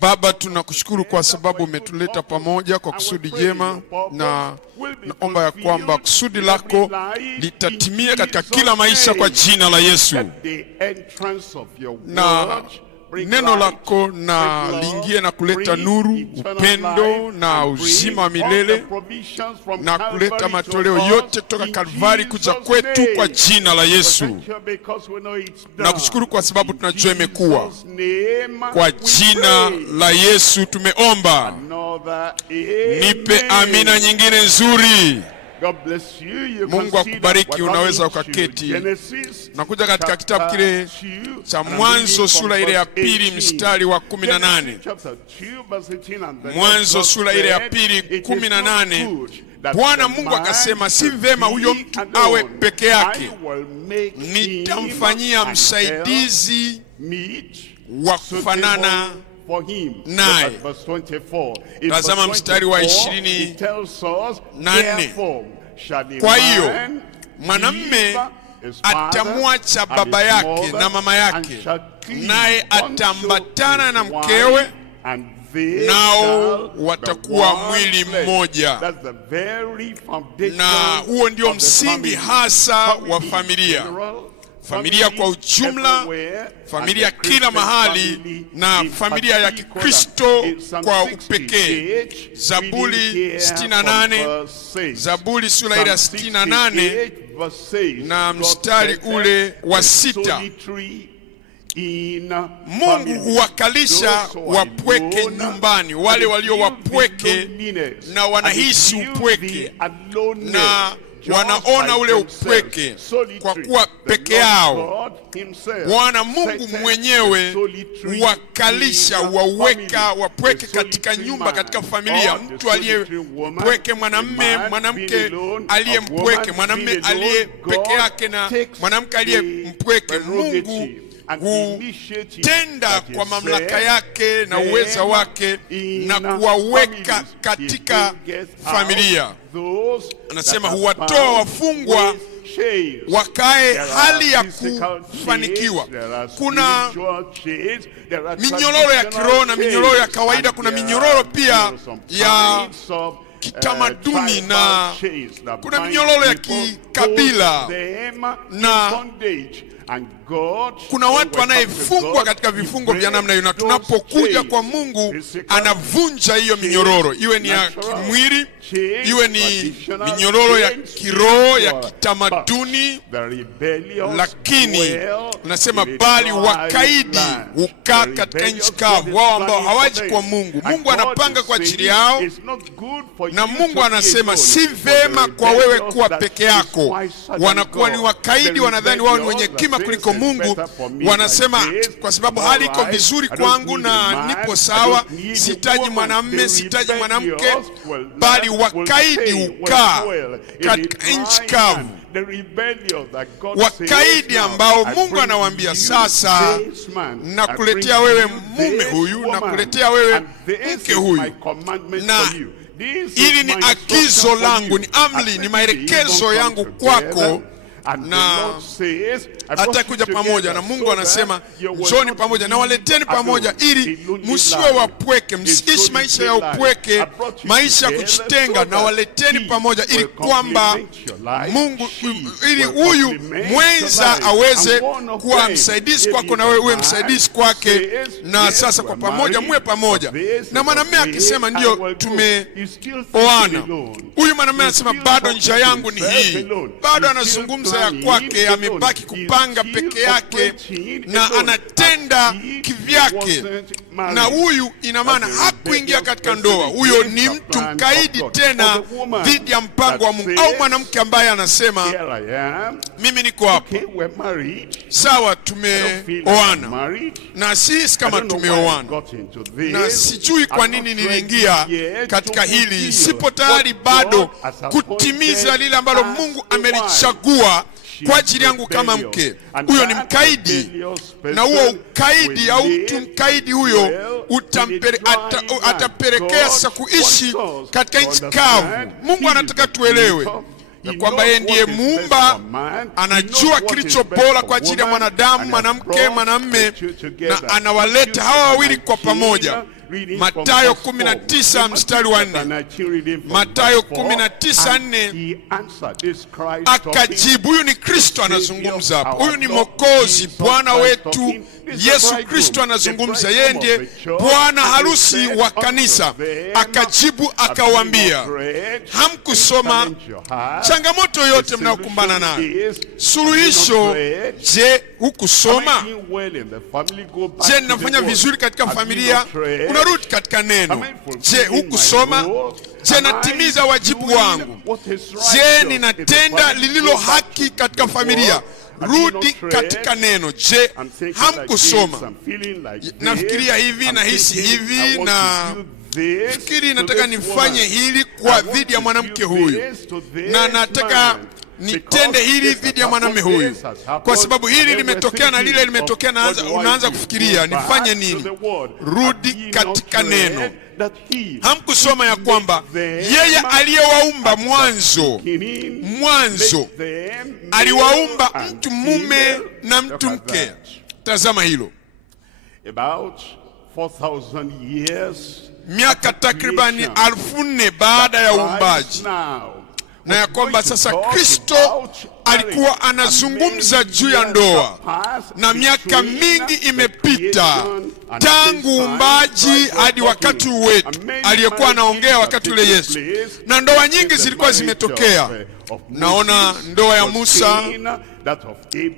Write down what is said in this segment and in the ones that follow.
Baba, tunakushukuru kwa sababu umetuleta pamoja kwa kusudi jema, na naomba ya kwamba kusudi lako litatimia katika kila maisha kwa jina la Yesu, na neno lako na liingie na kuleta nuru, upendo na uzima wa milele, na kuleta matoleo yote kutoka Kalvari kuja kwetu kwa jina la Yesu. Na kushukuru kwa sababu tunajua imekuwa. Kwa jina la Yesu tumeomba. Nipe amina nyingine nzuri. Mungu akubariki. Unaweza ukaketi. Nakuja katika kitabu kile cha Mwanzo sura ile ya 2 mstari wa 18. Mwanzo sura ile ya 2 18. Bwana Mungu akasema, si vema huyo mtu awe peke yake, nitamfanyia msaidizi wa kufanana naye. Tazama mstari wa 24. Kwa hiyo mwanamume atamwacha baba yake na mama yake, naye atambatana na mkewe, nao watakuwa mwili mmoja. Na huo ndio msingi hasa wa familia. Familia kwa ujumla, familia kila mahali, na familia ya Kikristo kwa upekee. Zaburi 68, Zaburi sura ya 68 na mstari ule wa 6. Mungu huwakalisha wapweke nyumbani, wale walio wapweke na wanahisi upweke na wanaona ule upweke kwa kuwa peke yao. Bwana Mungu mwenyewe huwakalisha, waweka wapweke katika nyumba, katika familia. Mtu aliye mpweke, mwanamume, mwanamke aliye mpweke, mwanamume aliye peke yake na mwanamke aliye mpweke. Mungu hutenda kwa mamlaka yake na uweza wake na kuwaweka katika familia. Anasema huwatoa wafungwa wakae hali ya kufanikiwa. Kuna minyororo ya kiroho na minyororo ya kawaida. Kuna minyororo pia ya kitamaduni na kuna minyororo ya kikabila, na kuna watu wanayefungwa katika vifungo vya namna hiyo. Na tunapokuja kwa Mungu, anavunja hiyo minyororo, iwe ni ya kimwili, iwe ni minyororo ya kiroho ya kitamaduni. Lakini unasema bali wakaidi hukaa katika nchi kavu, wao ambao hawaji kwa Mungu. Mungu anapanga kwa ajili yao, na Mungu anasema si vema kwa wewe kuwa peke yako. Wanakuwa ni wakaidi, wanadhani wao ni wenye hekima kuliko Mungu. Wanasema kwa sababu hali iko vizuri kwangu na nipo sawa, sitaji mwanamume, sitaji mwanamke. Bali wakaidi hukaa katika nchi kavu. Wakaidi ambao Mungu anawaambia, sasa nakuletea wewe mume huyu, nakuletea wewe mke huyu, na hili ni agizo langu, ni amri, ni maelekezo yangu kwako, na atakuja pamoja. Na Mungu anasema njoni pamoja na waleteni pamoja, ili msiwe wapweke, msiishi maisha ya upweke, maisha ya kujitenga. Na waleteni pamoja ili kwamba Mungu, ili huyu mwenza aweze kuwa msaidizi kwako na wewe uwe msaidizi kwake, na sasa kwa pamoja muwe pamoja. Na mwanamume akisema ndio tumeoana, huyu mwanamume anasema bado njia yangu ni hii, bado anazungumza ya kwake, amebaki kupanga peke yake na anatenda kivyake. Na huyu ina maana hakuingia katika ndoa. Huyo ni mtu mkaidi tena dhidi ya mpango wa Mungu. Au mwanamke ambaye anasema mimi niko hapa, sawa, tumeoana na sisi kama tumeoana, na sijui kwa nini niliingia katika hili, sipo tayari bado kutimiza lile ambalo Mungu amelichagua kwa ajili yangu kama mke. Huyo ni mkaidi, na huo ukaidi au mtu mkaidi huyo atapelekea sasa kuishi katika nchi kavu. Mungu anataka tuelewe ya kwamba yeye ndiye muumba, anajua kilicho bora kwa ajili ya mwanadamu, mwanamke, mwanamume, na anawaleta hawa wawili kwa pamoja. Mathayo 19 mstari wa 4. Mathayo 19:4, akajibu. Huyu ni Kristo anazungumza hapo, huyu ni Mwokozi, Bwana wetu Yesu Kristo anazungumza. Yeye ndiye bwana harusi wa kanisa. Akajibu akawaambia, hamkusoma? Changamoto yote mnayokumbana nayo, suluhisho, je, hukusoma? Je, ninafanya vizuri katika familia? Unarudi katika neno. Je, hukusoma? Je, natimiza wajibu wangu? Je, ninatenda lililo haki katika familia? Rudi katika neno. Je, hamkusoma? Nafikiria hivi, nahisi hivi, na fikiri nataka nifanye hili kwa dhidi ya mwanamke huyu, na nataka nitende hili dhidi ya mwanamume huyu, kwa sababu hili limetokea na lile limetokea, na unaanza kufikiria nifanye nini? Rudi katika neno. Hamkusoma ya kwamba yeye aliyewaumba mwanzo aliwaumba mtu mume na mtu mke? Tazama hilo. Miaka takribani 4,000 baada ya uumbaji, na ya kwamba sasa Kristo alikuwa anazungumza juu ya ndoa, na miaka mingi imepita tangu uumbaji hadi wakati wetu. Aliyekuwa anaongea wakati ule Yesu, na ndoa nyingi zilikuwa zimetokea. Naona ndoa ya Musa,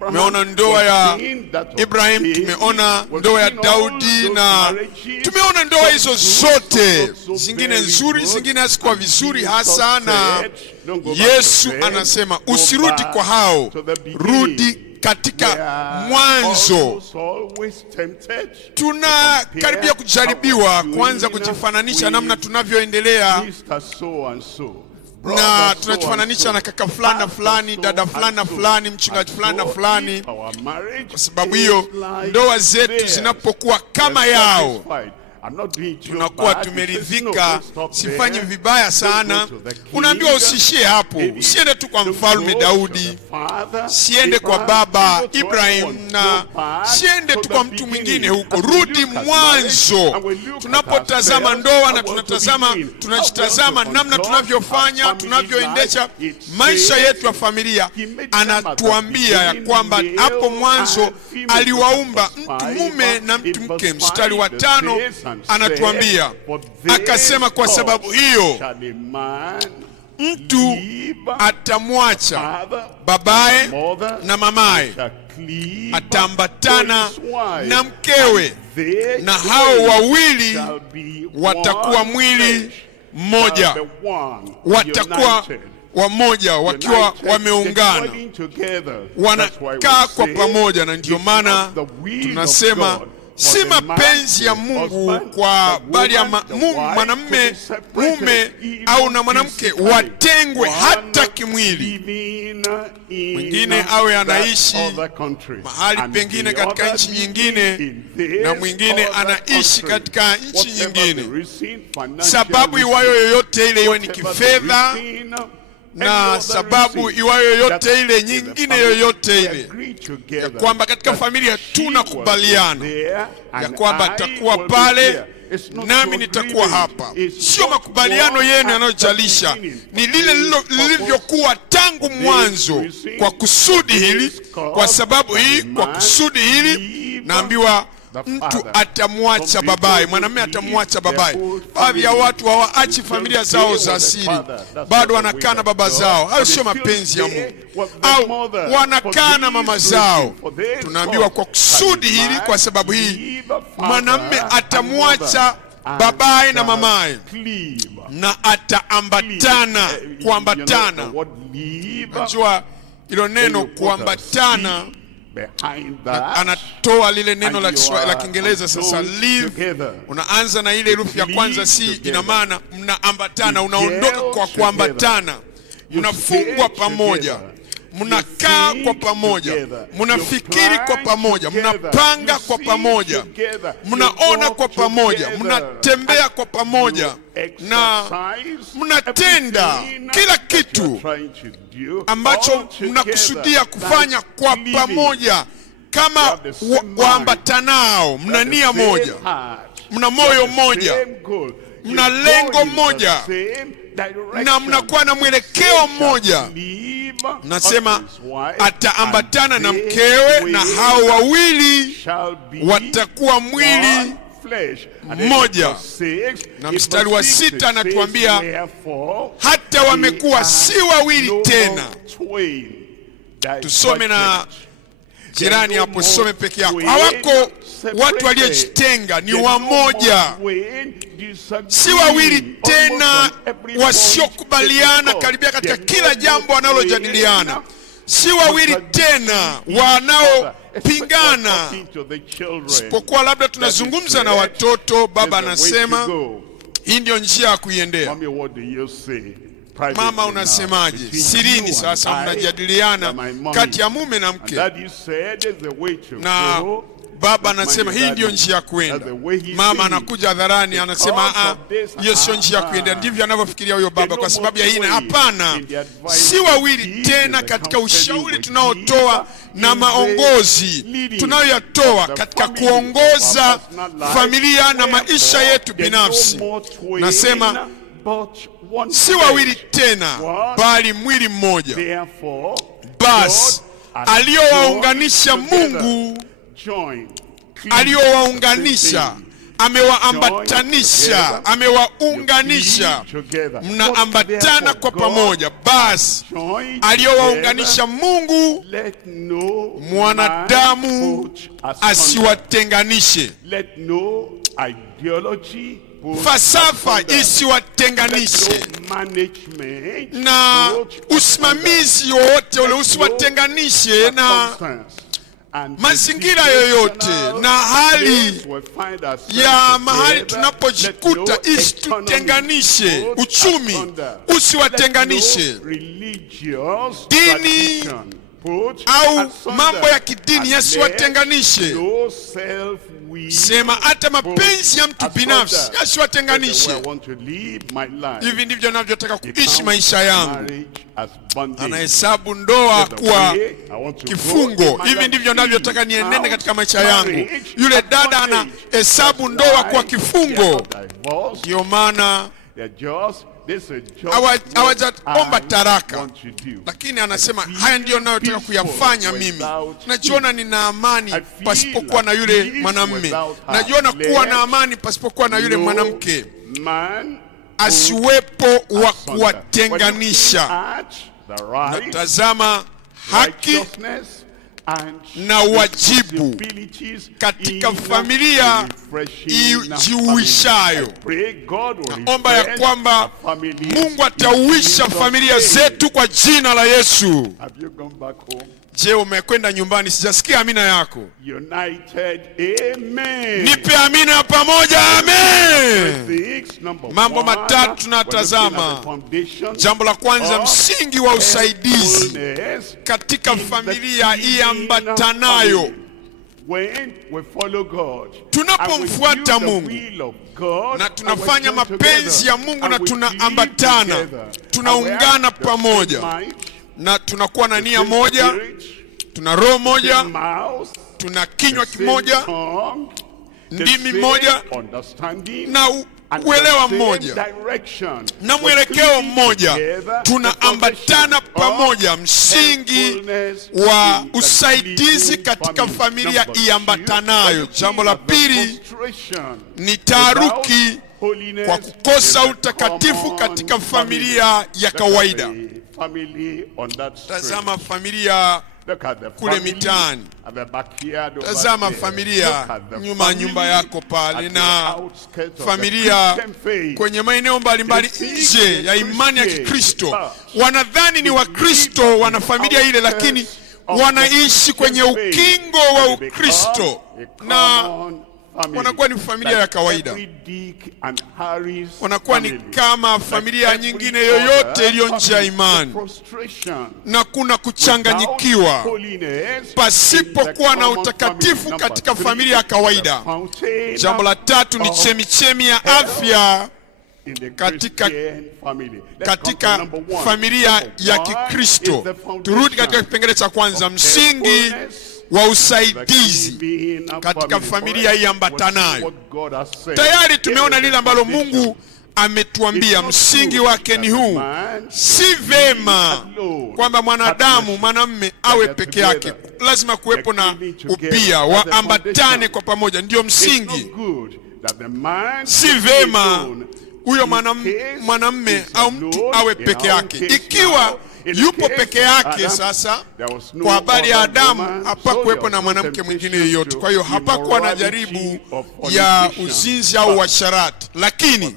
tumeona ndoa ya Ibrahim, tumeona ndoa ya Daudi, na tumeona ndoa hizo zote, zingine nzuri, zingine hazikuwa vizuri hasa. Na Yesu anasema usirudi kwa hao, rudi katika mwanzo. Tunakaribia kujaribiwa kuanza kujifananisha namna tunavyoendelea, na tunajifananisha na kaka fulani na fulani, dada fulani na fulani, mchungaji fulani na fulani. Kwa sababu hiyo ndoa zetu zinapokuwa kama yao, tunakuwa tumeridhika. Sifanyi vibaya sana. Unaambiwa usishie hapo, usiende tu kwa mfalme Daudi, siende kwa baba Ibrahim, na siende tu kwa mtu mwingine huko. Rudi mwanzo. Tunapotazama ndoa na tunajitazama namna tunavyofanya, tunavyoendesha maisha yetu ya familia, anatuambia ya kwamba hapo mwanzo aliwaumba mtu mume na mtu mke. Mstari wa 5 anatuambia, akasema, kwa sababu hiyo mtu atamwacha babaye na mamaye, ataambatana na mkewe, na hao wawili watakuwa mwili mmoja. Watakuwa wamoja, wakiwa wameungana, wanakaa kwa pamoja. Na ndio maana tunasema si mapenzi ya Mungu kwa bali ya mwanamume mume au na mwanamke watengwe hata kimwili. Mwingine awe anaishi mahali pengine katika nchi nyingine, na mwingine anaishi katika nchi nyingine. Sababu iwayo yoyote ile, iwe ni kifedha, na sababu iwayo yoyote ile nyingine yoyote ile, ya kwamba katika familia tunakubaliana ya kwamba atakuwa pale nami nitakuwa hapa. Sio makubaliano yenu yanayojalisha, ni lile lilivyokuwa tangu mwanzo, kwa kusudi hili, kwa sababu hii, kwa kusudi hili. Naambiwa mtu atamwacha babaye, mwanamume atamwacha babaye. Baadhi ya watu hawaachi familia zao za asili, bado wanakaa na baba zao. Hayo sio mapenzi ya Mungu. Au wanakaa na mama zao. Tunaambiwa kwa kusudi hili, kwa sababu hii, mwanamume atamwacha babaye na mamaye, na ataambatana. Kuambatana, najua ilo neno kuambatana, anatoa lile neno la Kiingereza sasa, live. Unaanza na ile herufi ya kwanza si, ina maana mnaambatana, unaondoka kwa kuambatana, mnafungwa pamoja. mnakaa kwa pamoja, mnafikiri kwa pamoja, mnapanga kwa pamoja, mnaona kwa pamoja, mnatembea kwa pamoja, na mnatenda kila kitu ambacho mnakusudia kufanya kwa pamoja. Kama waambatanao, mna nia moja, mna moyo mmoja, mna lengo moja, na mnakuwa na mwelekeo mmoja. Nasema ataambatana na mkewe, na hao wawili watakuwa mwili mmoja. Na mstari wa 6 anatuambia hata wamekuwa si wawili tena. Tusome na jirani hapo, some peke yako. Hawako watu waliojitenga, ni wamoja, si wawili tena wasiokubaliana karibia katika kila jambo wanalojadiliana, si wawili tena wanaopingana, isipokuwa labda tunazungumza na watoto. Baba anasema hii ndio njia ya kuiendea. Mama unasemaje? Sirini sasa mnajadiliana kati ya mume na mke, na baba anasema hii ndio njia ya kuenda. Mama anakuja hadharani anasema hiyo sio njia ya kuenda. Ndivyo anavyofikiria huyo baba kwa sababu ya hii. Hapana, si wawili tena katika ushauri tunaotoa na maongozi tunayoyatoa katika kuongoza familia na maisha yetu binafsi. Nasema si wawili tena bali mwili mmoja. Basi aliyowaunganisha Mungu, aliyowaunganisha, amewaambatanisha, amewaunganisha, mnaambatana kwa pamoja. Basi aliyowaunganisha Mungu, mwanadamu asiwatenganishe. Falsafa isiwatenganishe, na usimamizi wowote ule usiwatenganishe, na mazingira yoyote na hali ya mahali tunapojikuta isitutenganishe. Uchumi usiwatenganishe, dini au mambo ya kidini yasiwatenganishe. Sema hata mapenzi ya mtu binafsi yasiwatenganishe. Hivi ndivyo ninavyotaka kuishi maisha yangu. Anahesabu ndoa kuwa kifungo. Hivi ndivyo ninavyotaka nienende katika maisha yangu. Yule dada anahesabu ndoa kuwa kifungo, ndio maana hawajaomba taraka, lakini anasema haya ndiyo ninayotaka kuyafanya mimi. Najiona nina amani pasipokuwa na yule mwanamume, najiona kuwa na amani pasipokuwa na yule mwanamke. Asiwepo wa kuwatenganisha. Natazama haki na wajibu katika familia ijiuishayo. Naomba ya kwamba Mungu atauisha familia zetu kwa jina la Yesu. Je, umekwenda nyumbani? Sijasikia amina yako. Nipe amina ya pamoja. Amen. Mambo matatu tunatazama. Jambo la kwanza, msingi wa usaidizi katika familia iambatanayo. Tunapomfuata Mungu na tunafanya mapenzi ya Mungu na tunaambatana, tunaungana pamoja na tunakuwa na nia moja, tuna roho moja, tuna kinywa kimoja, ndimi moja, na uelewa mmoja na mwelekeo mmoja. Tunaambatana pamoja. Msingi wa usaidizi katika familia iambatanayo. Jambo la pili ni taharuki kwa kukosa utakatifu katika familia ya kawaida. Tazama familia kule mitaani, tazama familia nyuma ya nyumba yako pale, na familia kwenye maeneo mbalimbali nje ya imani ya Kikristo. Wanadhani ni Wakristo, wana familia ile, lakini wanaishi kwenye ukingo wa Ukristo, na wanakuwa ni familia ya kawaida, wanakuwa ni kama familia nyingine yoyote iliyo nje ya imani, na kuna kuchanganyikiwa pasipokuwa na utakatifu katika familia ya kawaida. Jambo la tatu ni chemichemi ya afya katika familia ya Kikristo. Turudi katika kipengele cha kwanza, msingi wa usaidizi katika familia hii ambatanayo. Tayari tumeona lile ambalo Mungu ametuambia, msingi wake ni huu: si vema kwamba mwanadamu mwanamume awe peke yake, lazima kuwepo na ubia, waambatane kwa pamoja, ndio msingi. Si vema huyo mwanamume au mtu awe peke yake. Ikiwa yupo peke yake, sasa kwa habari ya Adamu hapakuwepo na mwanamke mwingine yeyote, kwa hiyo hapakuwa na jaribu ya uzinzi au uasherati. Lakini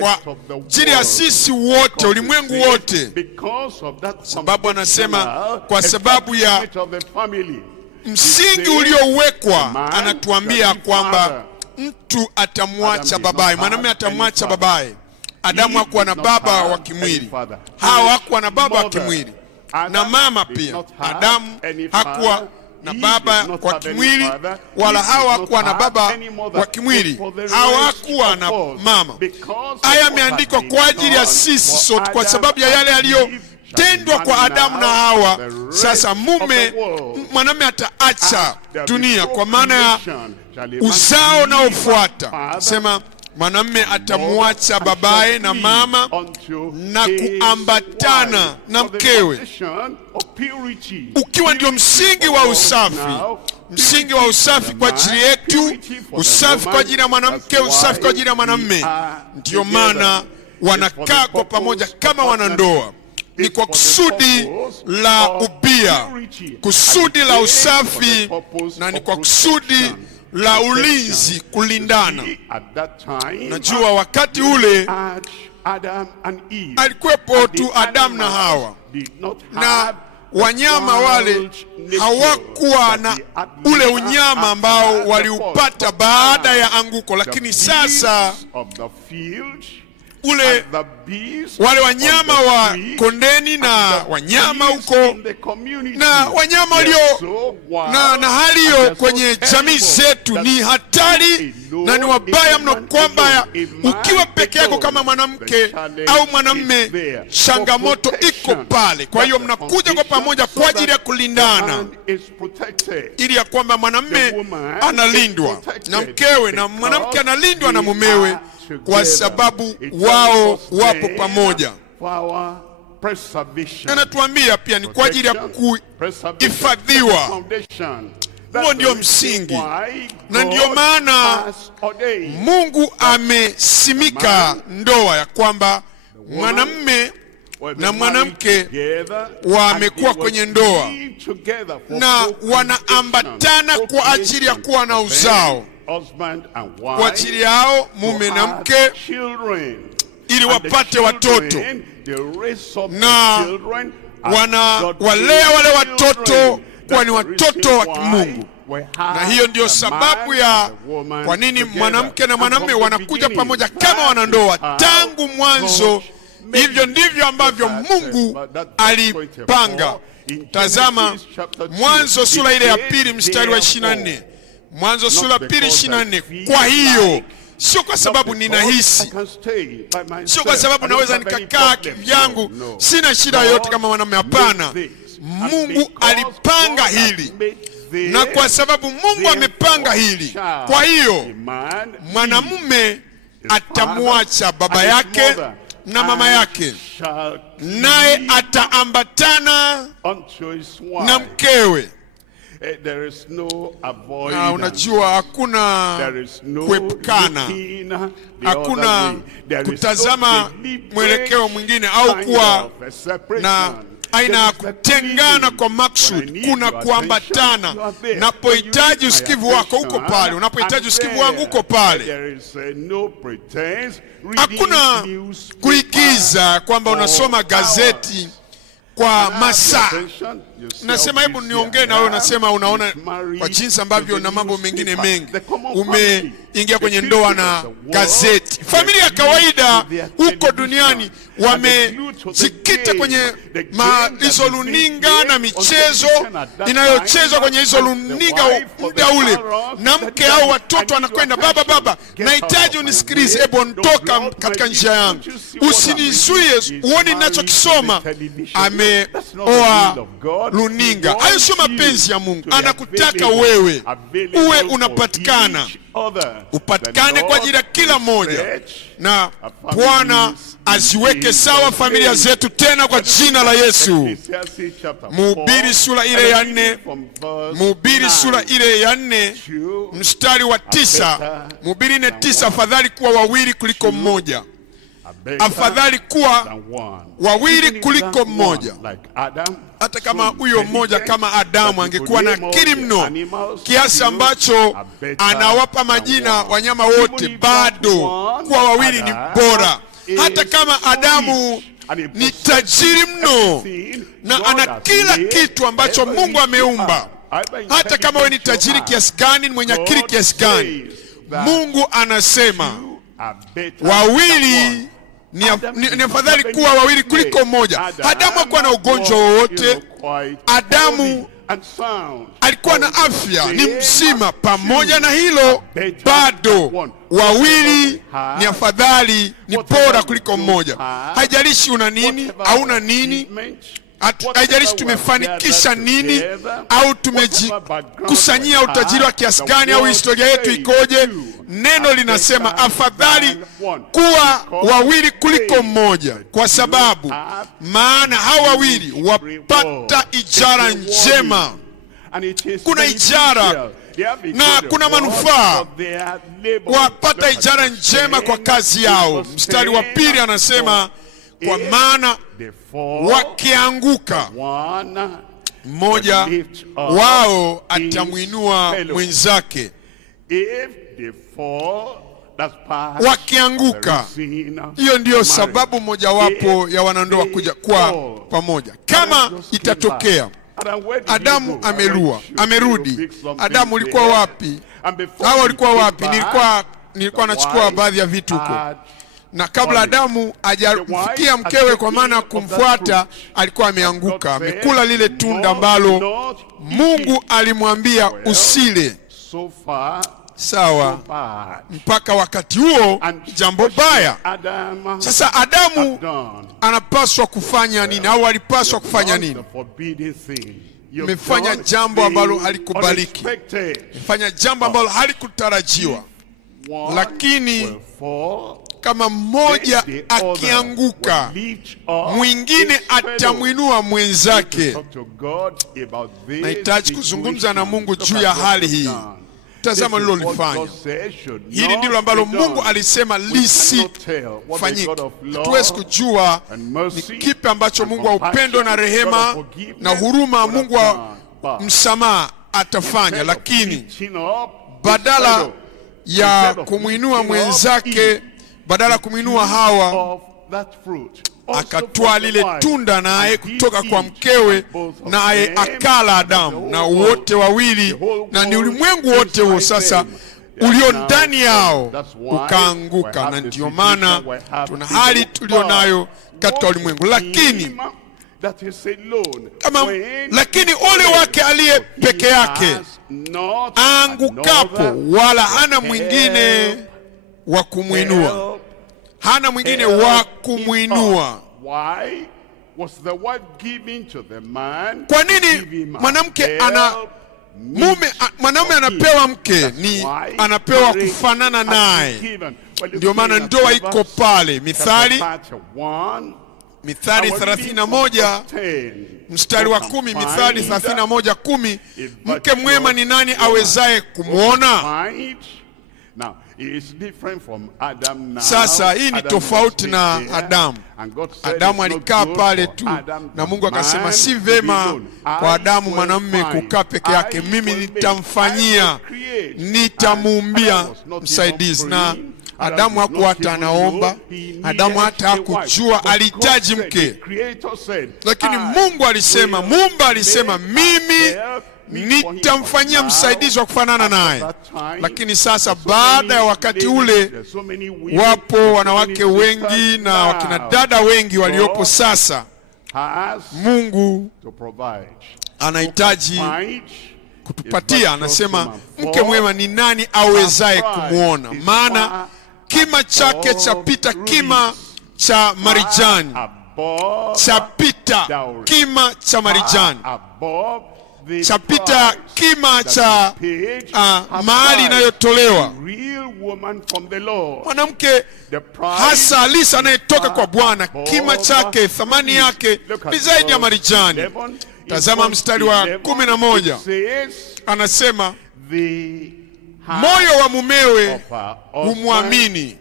kwa ajili ya sisi wote, ulimwengu wote, sababu anasema kwa sababu ya msingi uliowekwa, anatuambia kwamba mtu atamwacha babaye, mwanamume atamwacha babaye. Adamu hakuwa na baba wa kimwili, Hawa hakuwa na baba wa kimwili, na mama pia. Adamu hakuwa na baba wa kimwili, wala Hawa hakuwa na baba wa kimwili. Hawa hakuwa na mama. Haya yameandikwa kwa ajili ya sisi sote, kwa sababu ya yale yaliyotendwa kwa Adamu na Hawa. Sasa mwanamume ataacha dunia, kwa maana ya uzao unaofuata. Sema mwanamume atamwacha babaye na mama na kuambatana na mkewe, ukiwa ndio msingi wa usafi. Msingi wa usafi kwa ajili yetu, usafi kwa ajili ya mwanamke, usafi kwa ajili ya mwanamume. Ndiyo maana wanakaa kwa pamoja kama wanandoa, ni kwa kusudi la ubia, kusudi la usafi, na ni kwa kusudi la ulinzi, kulindana. Najua wakati ule alikuwepo tu Adamu na Hawa, na wanyama wale hawakuwa na ule unyama ambao waliupata baada ya anguko. Lakini sasa wale wanyama wa kondeni na wanyama huko na wanyama walio na hali hiyo kwenye jamii zetu ni hatari na ni wabaya mno, kwamba ukiwa peke yako kama mwanamke au mwanamume, changamoto iko pale. Kwa hiyo mnakuja kwa pamoja kwa ajili ya kulindana, ili ya kwamba mwanamume analindwa na mkewe na mwanamke analindwa na mumewe, kwa sababu wao wapo pamoja. Anatuambia pia ni kwa ajili ya kuhifadhiwa. Huo ndio msingi, na ndio maana Mungu amesimika ndoa, ya kwamba mwanamume na mwanamke wamekuwa kwenye ndoa na wanaambatana kwa ajili ya kuwa na uzao kwa ajili yao, mume na mke, ili wapate watoto, na wanawalea wale watoto kuwa ni watoto wa Mungu. Na hiyo ndio sababu ya kwa nini mwanamke na mwanamume wanakuja pamoja kama wanandoa tangu mwanzo. Hivyo ndivyo ambavyo Mungu alipanga. Tazama Mwanzo sura ile ya pili mstari wa 24. Mwanzo sura pili 24. Kwa hiyo sio kwa sababu ninahisi, sio kwa sababu naweza nikakaa kivyangu, sina shida yoyote kama mwanamume. Hapana, Mungu alipanga hili, na kwa sababu Mungu amepanga hili, kwa hiyo mwanamume atamwacha baba yake na mama yake, naye ataambatana na mkewe. Na unajua hakuna kuepukana, hakuna kutazama mwelekeo mwingine au kuwa na aina ya kutengana kwa maksudi. Kuna kuambatana. Unapohitaji usikivu wako uko pale, unapohitaji usikivu wangu uko pale. Hakuna kuigiza kwamba unasoma gazeti kwa masaa. Nasema hebu niongee na wewe. Nasema unaona kwa jinsi ambavyo na mambo mengine mengi umeingia kwenye ndoa na gazeti. Familia ya kawaida huko duniani wamejikita kwenye hizo luninga na michezo inayochezwa kwenye hizo luninga muda ule, na mke au watoto anakwenda, baba, nahitaji unisikilize, hebu ondoka katika njia yangu, usinizuie, uone ninachokisoma. Ameoa luninga. Hayo sio mapenzi ya Mungu. Anakutaka wewe uwe unapatikana, upatikane kwa ajili ya kila mmoja, na Bwana aziweke sawa familia zetu tena kwa jina la Yesu. Mhubiri sura ile ya 4, Mhubiri sura ile ya 4 mstari wa 9. Mhubiri 4:9, afadhali kuwa wawili kuliko mmoja, afadhali kuwa wawili kuliko mmoja. Hata kama huyo mmoja kama Adamu angekuwa na akili mno kiasi ambacho anawapa majina wanyama wote, bado kuwa wawili ni bora. Hata kama Adamu ni tajiri mno na ana kila kitu ambacho Mungu ameumba, hata kama wewe ni tajiri kiasi gani, mwenye akili kiasi gani, Mungu anasema wawili ni afadhali kuwa wawili kuliko mmoja. Adamu hakuwa na ugonjwa wowote. Adamu alikuwa na afya, ni mzima. Pamoja na hilo, bado wawili ni afadhali, ni bora kuliko mmoja. Haijalishi una nini au una nini, haijalishi tumefanikisha nini au tumejikusanyia utajiri wa kiasi gani au historia yetu ikoje. Neno linasema afadhali kuwa wawili kuliko mmoja, kwa sababu maana hao wawili wapata ijara njema. Kuna ijara na kuna manufaa, wapata ijara njema kwa kazi yao. Mstari wa 2 anasema, kwa maana wakianguka mmoja wao atamwinua mwenzake. Wakianguka, hiyo ndiyo sababu mojawapo ya wanandoa kuja kwa pamoja. Kama itatokea Adamu amerudi, Adamu ulikuwa wapi? Hawa ulikuwa wapi? Nilikuwa nachukua baadhi ya vitu huko, na kabla Adamu hajamfikia mkewe, kwa maana kumfuata, alikuwa ameanguka, amekula lile tunda ambalo Mungu alimwambia usile. Sawa, mpaka wakati huo jambo baya. Sasa Adamu anapaswa kufanya nini, au alipaswa kufanya nini? Mmefanya jambo ambalo halikubaliki, mmefanya jambo ambalo halikutarajiwa. Lakini kama mmoja akianguka, mwingine atamwinua mwenzake. Nahitaji kuzungumza na Mungu juu ya hali hii. Tazama lilolifanya. Hili ndilo ambalo Mungu alisema lisifanyike. Hatuwezi kujua ni kipi ambacho Mungu wa upendo na rehema na huruma, Mungu wa msamaha atafanya, lakini badala ya kumwinua mwenzake, badala ya kumwinua Hawa, akatwaa lile tunda naye kutoka kwa mkewe, naye akala Adamu, na wote wawili, na ni ulimwengu wote huo sasa ulio ndani yao ukaanguka. Na ndiyo maana tuna hali tulio nayo katika ulimwengu. Lakini ole wake aliye peke yake aangukapo, wala hana mwingine wa kumwinua. Hana mwingine wa kumwinua. Kwa nini mwanamke mwanamume anapewa mke? Ni anapewa kufanana naye. Ndio maana ndoa iko pale. Mithali 31 mstari wa 10. Mithali 31:10, mke mwema ni nani awezaye kumwona? Sasa hii ni tofauti na Adamu. Adamu alikaa pale tu, na Mungu akasema si vema kwa Adamu mwanamume kukaa peke yake, mimi nitamfanyia, nitamuumbia msaidizi. Na Adamu hakuwa hata anaomba, Adamu hata hakujua alihitaji mke, lakini Mungu alisema, Muumba alisema, mimi nitamfanyia msaidizi wa kufanana naye. Lakini sasa baada ya wakati ule, wapo wanawake wengi na wakina dada wengi waliopo sasa. Mungu anahitaji kutupatia, anasema, mke mwema ni nani awezaye kumwona? Maana kima chake chapita kima cha marijani, chapita kima cha marijani, chapita kima cha mahali inayotolewa. Mwanamke hasa halisi anayetoka kwa Bwana, kima chake, thamani yake ni zaidi ya marijani. Tazama mstari wa 11, anasema, moyo wa mumewe humwamini,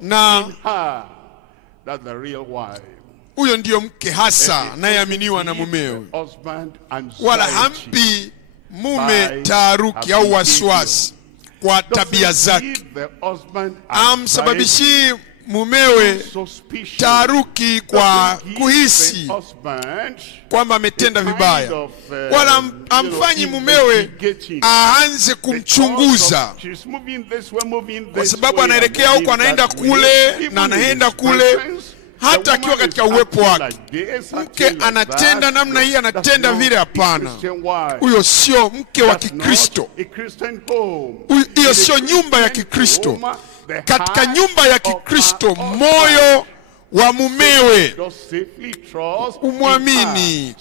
na huyo ndiyo mke hasa anayeaminiwa na mumewe, wala hampi mume taharuki au wasiwasi kwa tabia zake. Amsababishi mumewe taharuki kwa kuhisi kwamba ametenda vibaya, wala amfanyi mumewe aanze kumchunguza, kwa sababu anaelekea huko, anaenda kule na anaenda kule, hata akiwa katika uwepo wake. Mke anatenda namna hii, anatenda vile, hapana. Huyo sio mke wa Kikristo, hiyo sio nyumba ya Kikristo. Katika nyumba ya Kikristo, moyo wa mumewe umwamini,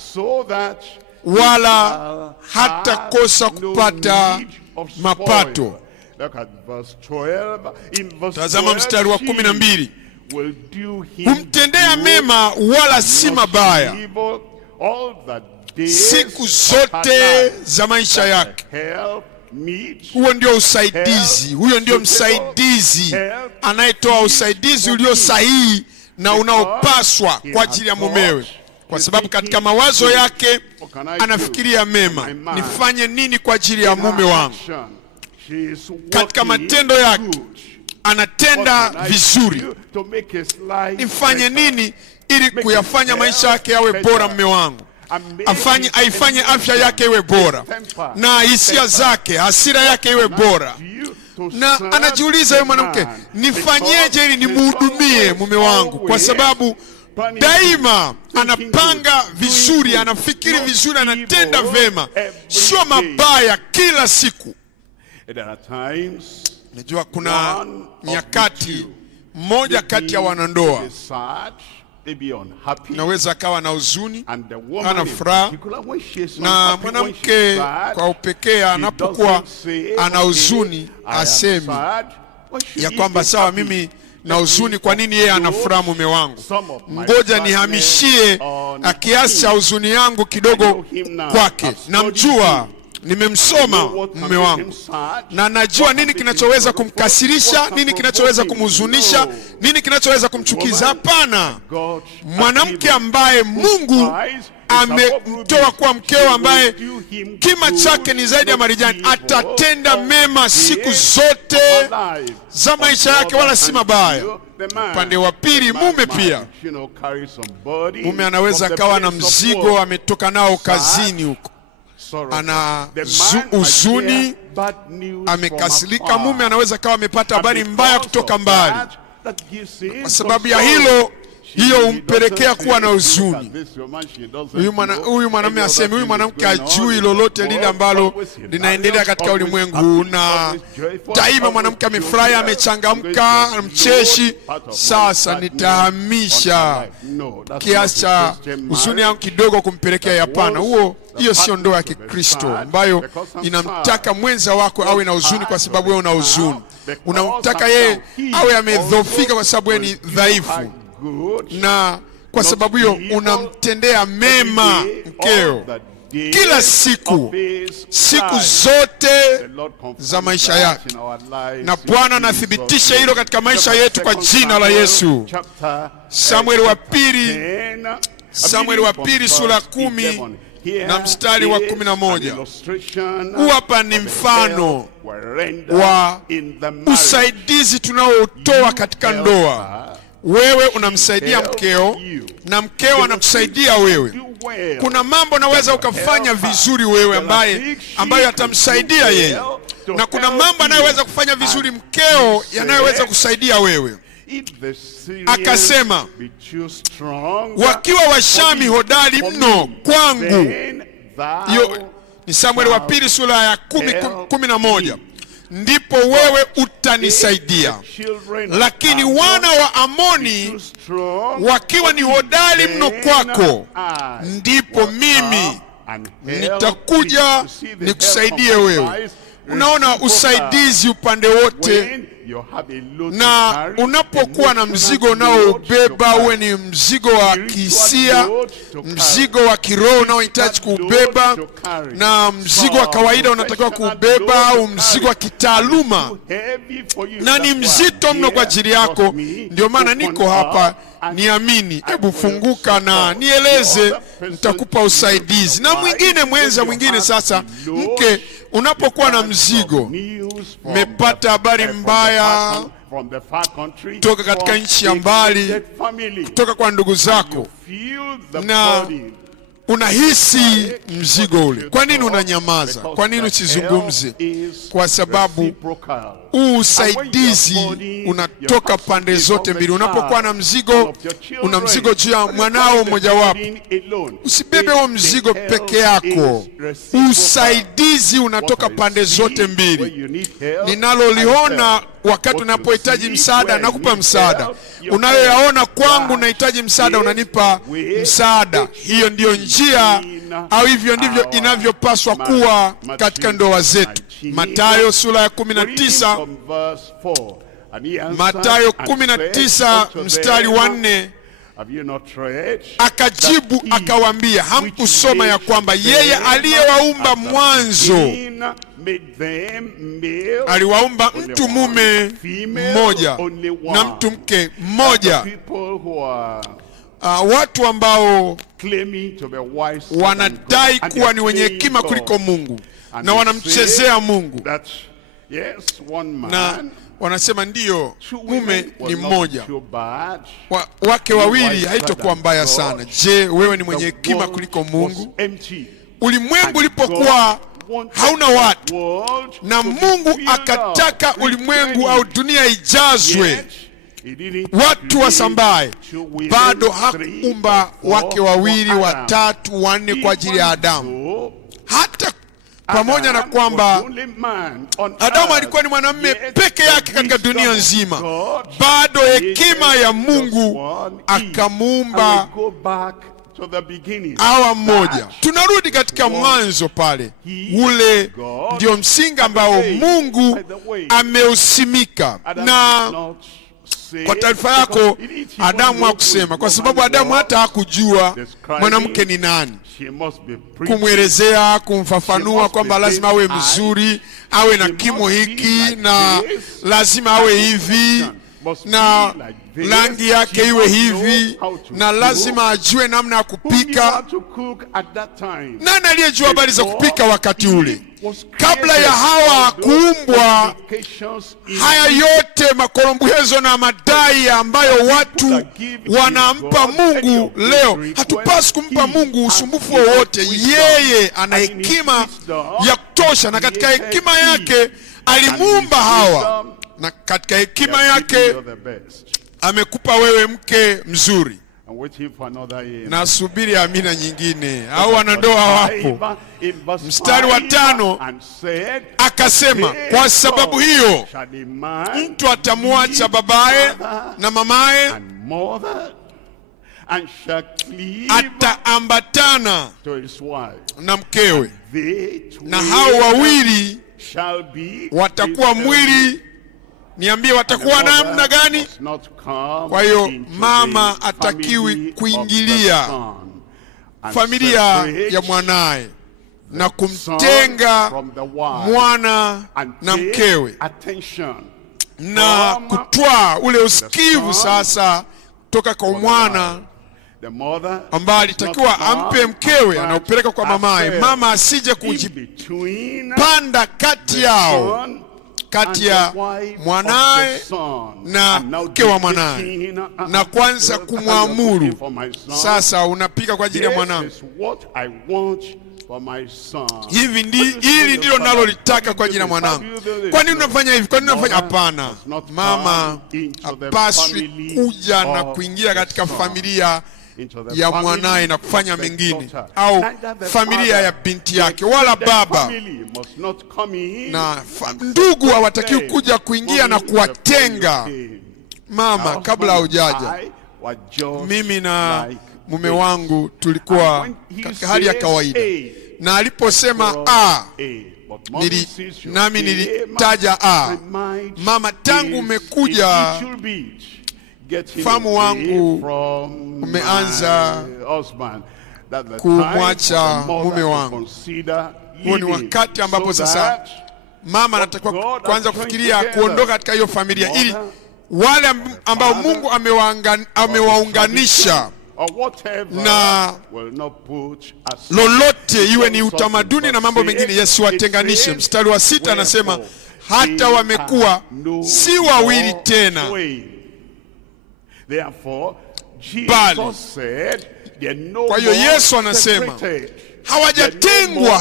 wala hata kosa kupata mapato. Tazama mstari wa 12, humtendea mema wala si mabaya siku zote za maisha yake. Huo ndio usaidizi, huyo ndio msaidizi anayetoa usaidizi ulio sahihi na unaopaswa kwa ajili ya mumewe, kwa sababu katika mawazo yake anafikiria mema. Nifanye nini kwa ajili ya mume wangu? Katika matendo yake anatenda vizuri. Nifanye nini ili kuyafanya maisha yake yawe bora? Mume wangu aifanye afya yake iwe bora, na hisia zake, hasira yake iwe bora. Na anajiuliza yule mwanamke, nifanyeje ili nimhudumie mume wangu? Kwa sababu daima anapanga vizuri, anafikiri vizuri, anatenda vema, sio mabaya kila siku. Najua kuna nyakati mmoja kati ya wanandoa naweza akawa na huzuni, hana furaha, na mwanamke kwa upekee anapokuwa ana huzuni asemi ya kwamba sawa, mimi na huzuni, kwa nini yeye ana furaha mume wangu? Ngoja nihamishie kiasi cha huzuni yangu kidogo kwake. Namjua, nimemsoma mume wangu na najua nini kinachoweza kumkasirisha, nini kinachoweza kumhuzunisha, nini kinachoweza kumchukiza. Hapana, mwanamke ambaye Mungu amemtoa kuwa mkeo, ambaye kima chake ni zaidi ya marijani, atatenda mema siku zote za maisha yake, wala si mabaya. Upande wa pili, mume pia, mume anaweza akawa na mzigo ametoka nao kazini huko, ana huzuni, amekasirika. Mume anaweza kawa amepata habari mbaya kutoka mbali, kwa sababu ya hilo, hiyo umpelekea kuwa na huzuni. Huyu mwanamume aseme, huyu mwanamke hajui lolote lile ambalo linaendelea katika ulimwengu, na daima mwanamke amefurahi, amechangamka, mcheshi. Sasa nitahamisha kiasi cha huzuni yangu kidogo kumpelekea. Hapana, hiyo sio ndoa ya Kikristo ambayo inamtaka mwenza wako awe na huzuni kwa sababu wewe una huzuni. Unamtaka yeye awe amedhoofika kwa sababu wewe ni dhaifu, na kwa sababu hiyo unamtendea mema mkeo kila siku, siku zote za maisha yake. Na Bwana anathibitisha hilo katika maisha yetu kwa jina la Yesu. Samueli wa pili sura 10 na mstari wa 11. Hapa ni mfano wa usaidizi tunaotoa katika ndoa. Wewe unamsaidia mkeo na mkeo anakusaidia wewe. Kuna mambo naweza ukafanya vizuri wewe ambayo atamsaidia yeye, na kuna mambo anayoweza kufanya vizuri mkeo yanayoweza kusaidia wewe. Akasema, wakiwa Washami hodari mno kwangu. Hiyo ni Samueli wa pili sura ya 11. Ndipo wewe utanisaidia. Lakini wana wa Amoni wakiwa ni hodari mno kwako, ndipo mimi nitakuja nikusaidie wewe. Unaona usaidizi upande wote. Na unapokuwa na mzigo unaobeba, uwe ni mzigo wa kihisia, mzigo wa kiroho unaohitaji kuubeba, na mzigo wa kawaida unatakiwa kuubeba, au mzigo wa kitaaluma na ni mzito mno kwa ajili yako, ndio maana niko hapa. Niamini, hebu funguka na nieleze, nitakupa usaidizi. Na mwingine mwenza mwingine. Sasa mke, unapokuwa na mzigo, mmepata habari mbaya kutoka katika nchi ya mbali, kutoka kwa ndugu zako, na unahisi mzigo ule. Kwa nini unanyamaza? Kwa nini usizungumze? Kwa sababu usaidizi unatoka pande zote mbili. Unapokuwa na mzigo, una mzigo juu ya mwanao mmojawapo, usibebe huo mzigo peke yako. Usaidizi unatoka pande zote mbili. Ninaloliona wakati unapohitaji msaada, nakupa msaada. Unayoyaona kwangu unahitaji msaada, unanipa msaada. Hiyo ndiyo njia, au hivyo ndivyo inavyopaswa kuwa katika ndoa zetu. Mathayo sura ya 19, Mathayo 19 mstari wa 4. Akajibu akawaambia, hamkusoma ya kwamba yeye aliyewaumba mwanzo aliwaumba mtu mume mmoja na mtu mke mmoja? Watu ambao wanadai kuwa ni wenye hekima kuliko Mungu na wanamchezea Mungu, na wanasema ndiyo, mume ni mmoja, wake wawili haitokuwa mbaya sana. Je, wewe ni mwenye hekima kuliko Mungu? Ulimwengu ulipokuwa hauna watu na Mungu akataka ulimwengu au dunia ijazwe watu wasambae, bado hakuumba wake wawili, watatu, wanne kwa ajili ya Adamu. Hata pamoja na kwamba Adamu alikuwa ni mwanamume peke yake katika dunia nzima, bado hekima ya Mungu akamuumba awa mmoja. Tunarudi katika mwanzo pale, ule ndio msingi ambao Mungu ameusimika. Na kwa taarifa yako, Adamu hakusema, kwa sababu Adamu hata hakujua mwanamke ni nani, kumwelezea, kumfafanua kwamba lazima awe mzuri, awe na kimo hiki, na lazima awe hivi, na rangi yake iwe hivi, na lazima ajue namna ya kupika. Nani aliyejua habari za kupika wakati ule? Kabla ya Hawa kuumbwa, haya yote makorombohezo na madai ambayo watu wanampa Mungu leo, hatupasi kumpa Mungu usumbufu wowote. Yeye ana hekima ya kutosha, na katika hekima yake alimuumba Hawa, na katika hekima yake amekupa wewe mke mzuri. Na subiri amina nyingine, au wanandoa wapo. Mstari wa 5 akasema, kwa sababu hiyo mtu atamwacha babaye na mamaye, ataambatana na mkewe, na hao wawili watakuwa mwili. Niambie, watakuwa namna gani? Kwa hiyo mama atakiwi kuingilia familia ya mwanaye na kumtenga mwana na mkewe, na kutwaa ule usikivu sasa toka kwa mwana ambaye alitakiwa ampe mkewe, anaupeleka kwa mamaye, mama asije kujipanda kati yao, kati ya mwanaye na mke wa mwanaye, na kwanza kumwamuru, sasa unapika kwa ajili ya mwanangu, hili ndilo nalolitaka kwa ajili ya mwanangu. Kwa nini unafanya hivi? Kwa nini unafanya? Hapana, mama hapaswi kuja na kuingia katika familia ya mwanae na kufanya mengine, au familia ya binti yake, wala baba na ndugu hawatakiwi kuja kuingia na kuwatenga mama kabla haujaja. Mimi na mume wangu tulikuwa katika hali ya kawaida, na aliposema nami nilitaja mama, tangu umekuja fahamu wangu umeanza kumwacha mume wangu. Huo ni wakati ambapo sasa mama anatakiwa kuanza kufikiria kuondoka katika hiyo familia, ili wale ambao Mungu amewaunganisha na lolote, iwe ni utamaduni na mambo mengine, yasiwatenganishe. Mstari wa 6 anasema hata wamekuwa si wawili tena, bali. Kwa hiyo Yesu anasema hawajatengwa,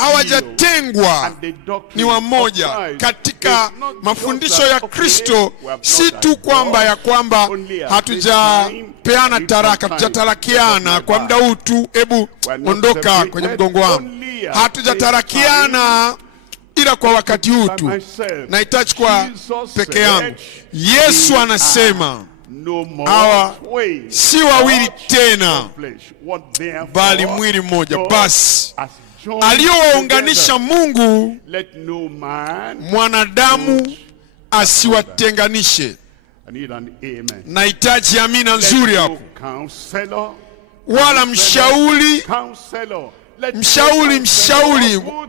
hawajatengwa, ni wamoja katika mafundisho ya Kristo. Si tu kwamba hatujapeana taraka, hatujatarakiana kwa muda huu tu, hebu ondoka kwenye mgongo wangu, hatujatarakiana ila kwa wakati huu tu, nahitaji kwa peke yangu. Yesu anasema hawa si wawili tena, bali mwili mmoja. Basi aliyowaunganisha Mungu, mwanadamu asiwatenganishe. Nahitaji amina nzuri hapo. Wala mshauri,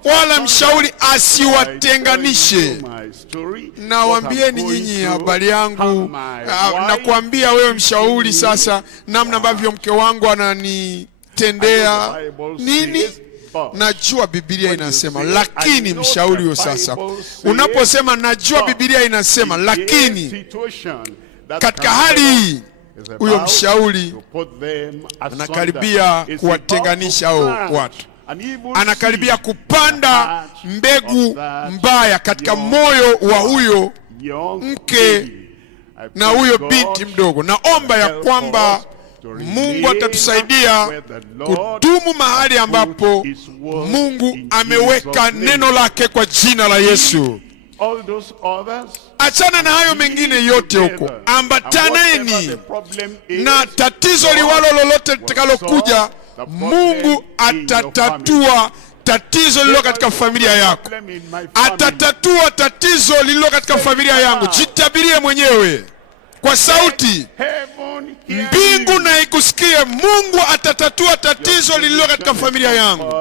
wala mshauri asiwatenganishe. Nawaambieni nyinyi habari yangu, nakwambia wewe mshauri, sasa namna ambavyo mke wangu ananitendea nini, najua Biblia inasema, lakini mshauri huyo sasa, unaposema najua Biblia inasema lakini, katika hali hii huyo mshauri anakaribia kuwatenganisha hao watu, anakaribia kupanda mbegu mbaya katika moyo wa huyo mke na huyo binti mdogo. Naomba ya kwamba Mungu atatusaidia kudumu mahali ambapo Mungu ameweka neno lake kwa jina la Yesu. Achana na hayo mengine yote huko, ambataneni na tatizo liwalo lolote litakalokuja. Mungu atatatua tatizo lililo katika familia yako, atatatua tatizo lililo katika familia yangu. Jitabirie mwenyewe kwa sauti, mbingu na ikusikie. Mungu atatatua tatizo lililo katika familia yangu.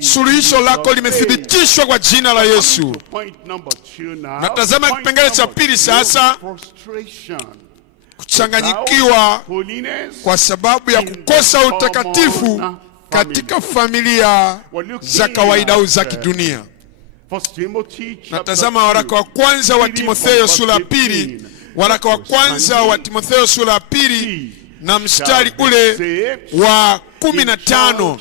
Suluhisho lako limethibitishwa kwa jina la Yesu. Natazama kipengele cha pili sasa, kuchanganyikiwa kwa sababu ya kukosa utakatifu katika familia za kawaida au za kidunia. Natazama waraka wa kwanza wa Timotheo sura ya 2, waraka wa kwanza wa Timotheo sura ya 2 na mstari ule wa 15.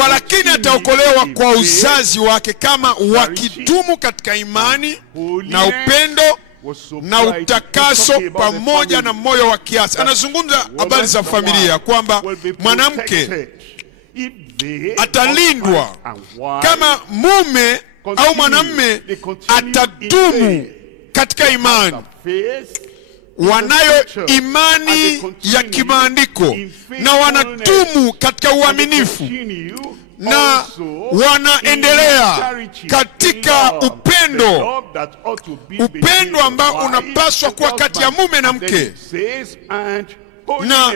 Walakini ataokolewa kwa uzazi wake kama wakidumu katika imani na upendo na utakaso pamoja na moyo wa kiasi. Anazungumza habari za familia, kwamba mwanamke atalindwa kama mume au mwanamume atadumu katika imani, wanayo imani ya kimaandiko na wanadumu katika uaminifu na wanaendelea katika upendo, upendo ambao unapaswa kuwa kati ya mume na mke, na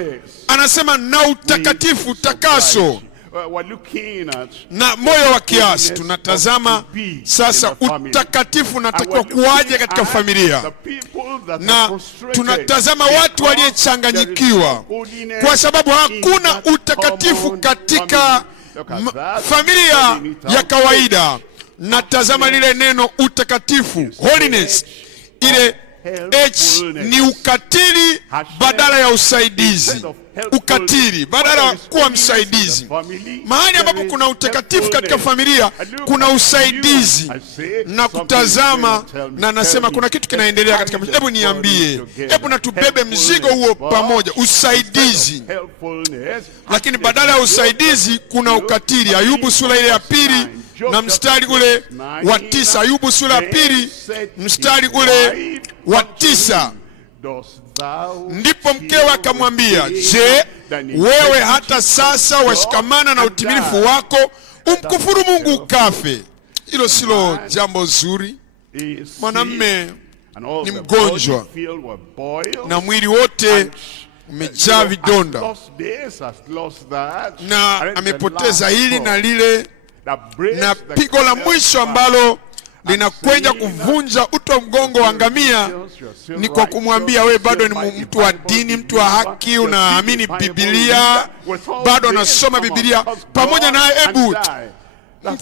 anasema na utakatifu, takaso, na moyo wa kiasi. Tunatazama sasa utakatifu unatakiwa kuwaje katika familia, na tunatazama watu waliochanganyikiwa kwa sababu hakuna utakatifu katika familia ya kawaida. Natazama lile neno utakatifu, holiness, ile H ni ukatili badala ya usaidizi. Ukatili badala ya kuwa msaidizi. Mahali ambapo kuna utakatifu katika familia kuna usaidizi na kutazama, na nasema kuna kitu kinaendelea katika maisha. Hebu niambie, hebu na tubebe mzigo huo pamoja, usaidizi. Lakini badala ya usaidizi kuna ukatili. Ayubu sura ile ya 2 na mstari ule wa 9. Ayubu sura ya 2 mstari ule wa 9. Ndipo mkewe akamwambia, je, wewe hata sasa washikamana na utimilifu wako, umkufuru Mungu ukafe? Hilo silo jambo zuri. Mwanamume ni mgonjwa na mwili wote umejaa vidonda, na amepoteza hili na lile, na pigo la mwisho ambalo linakwenda kuvunja uti wa mgongo wa ngamia ni kwa kumwambia, we bado ni mtu wa dini, mtu wa haki, unaamini Biblia, bado unasoma Biblia pamoja naye, hebu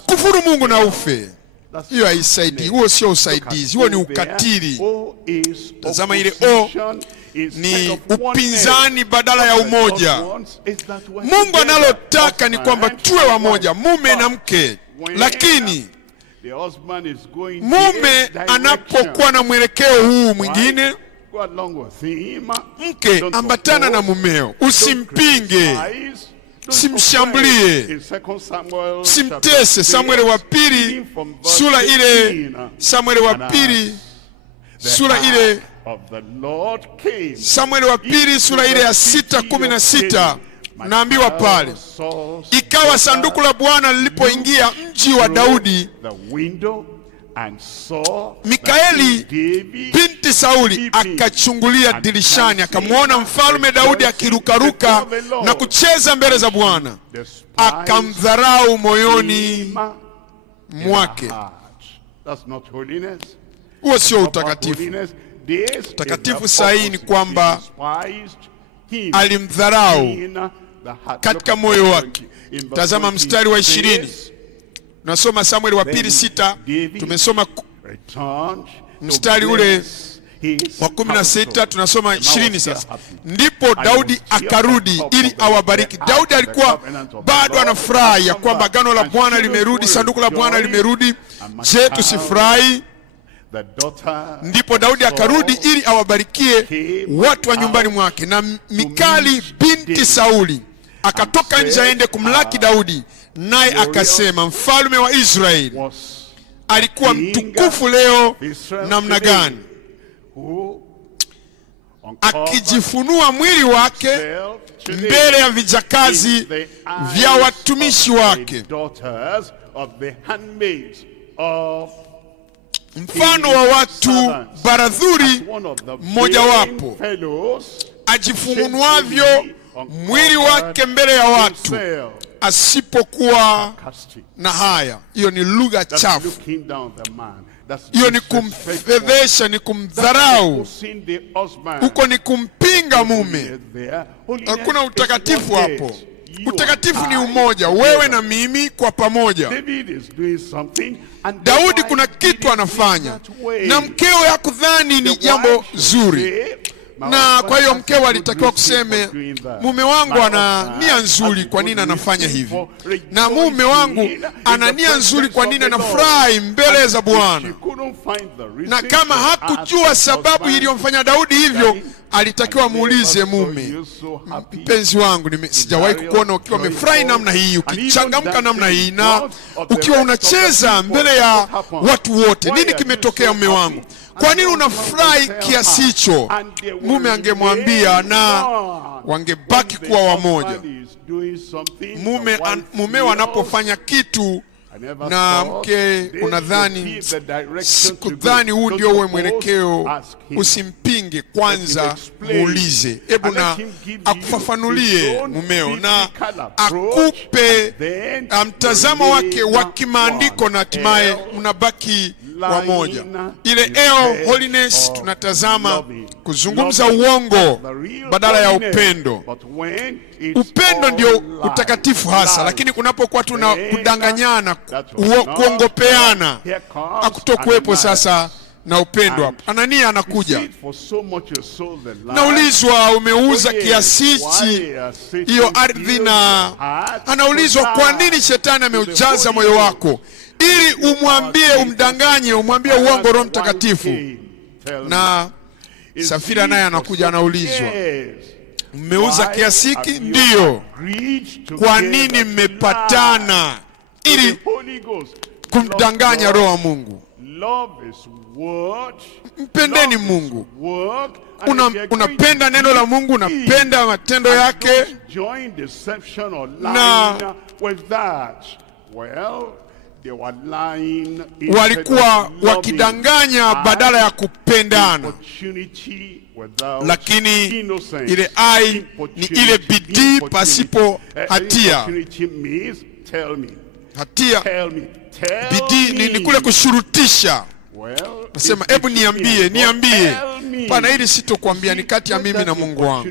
kufuru Mungu na ufe. Hiyo haisaidii. Huo sio usaidizi, huo ni ukatili. Tazama ile O ni upinzani badala ya umoja. Mungu analotaka ni kwamba tuwe wamoja, mume na mke, lakini mume anapokuwa na mwelekeo huu mwingine, mke ambatana na mumeo, usimpinge, simshambulie, simtese. Samueli wa 2 sura ile, Samueli wa 2 sura ile, Samueli wa 2 sura ile ya 6:16. Naambiwa pale, ikawa sanduku la Bwana lilipoingia mji wa Daudi, Mikaeli binti Sauli akachungulia dirishani, akamwona mfalme Daudi akirukaruka na kucheza mbele za Bwana, akamdharau moyoni mwake. Huo sio utakatifu. Utakatifu sahihi ni kwamba alimdharau katika moyo wake. Tazama mstari wa 20. Tunasoma Samueli wa 2:6. Tumesoma mstari ule wa 16, tunasoma 20 sasa. Ndipo Daudi akarudi ili awabariki. Daudi alikuwa bado anafurahi ya kwamba agano la Bwana limerudi, sanduku la Bwana limerudi. Je, tusifurahi? Ndipo Daudi akarudi ili awabarikie watu wa nyumbani mwake. Na Mikali binti Sauli akatoka nje aende kumlaki Daudi, naye akasema, mfalme wa Israeli alikuwa mtukufu leo namna gani, akijifunua mwili wake mbele ya vijakazi vya watumishi wake. Mfano wa watu baradhuri mmojawapo ajifunuavyo mwili wake mbele ya watu, asipokuwa na haya. Hiyo ni lugha chafu. Hiyo ni kumfedhesha, ni kumdharau, huko ni kumpinga mume. Hakuna utakatifu hapo. Utakatifu ni umoja, wewe na mimi kwa pamoja. Daudi kuna kitu anafanya na mkewe hakudhani ni jambo zuri, na kwa hiyo mkewe alitakiwa kuseme, mume wangu ana nia nzuri, kwa nini anafanya hivi? Na mume wangu ana nia nzuri, kwa nini anafurahi mbele za Bwana? Na kama hakujua sababu iliyomfanya Daudi hivyo, alitakiwa muulize mume, mpenzi wangu, sijawahi kukuona ukiwa umefurahi namna hii, ukichangamka namna hii, na ukiwa unacheza mbele ya watu wote. Nini kimetokea mume wangu? Kwa nini unafurahi kiasi hicho? Mume angemwambia na wangebaki kuwa wamoja. Mume anapofanya kitu na mke unadhani, sikudhani huu ndio uwe mwelekeo. Usimpinge, kwanza muulize, hebu na akufafanulie mumeo na akupe mtazamo wake wa kimaandiko, na hatimaye mnabaki wamoja. Ile holiness tunatazama kuzungumza uongo badala ya upendo. Upendo ndio utakatifu hasa, lakini kunapokuwa tuna kudanganyana, kuongopeana, hakutokuwepo sasa na upendo hapo. Anania anakuja, naulizwa umeuza kiasi hichi hiyo ardhi, na anaulizwa kwa nini shetani ameujaza moyo wako, ili umwambie, umdanganye, umwambie uongo Roho Mtakatifu. Na Safira naye anakuja, anaulizwa mmeuza kiasi hiki? Ndiyo. Kwa nini mmepatana? Ili kumdanganya Roho wa Mungu. Mpendeni Mungu. Unapenda neno la Mungu, unapenda matendo yake, na walikuwa wakidanganya badala ya kupendana. Lakini ile ai ni ile bidii pasipo hatia. Bidii ni kule kushurutisha. Nasema hebu niambie. Pana, hili sitokuambia, ni kati ya mimi na Mungu wangu.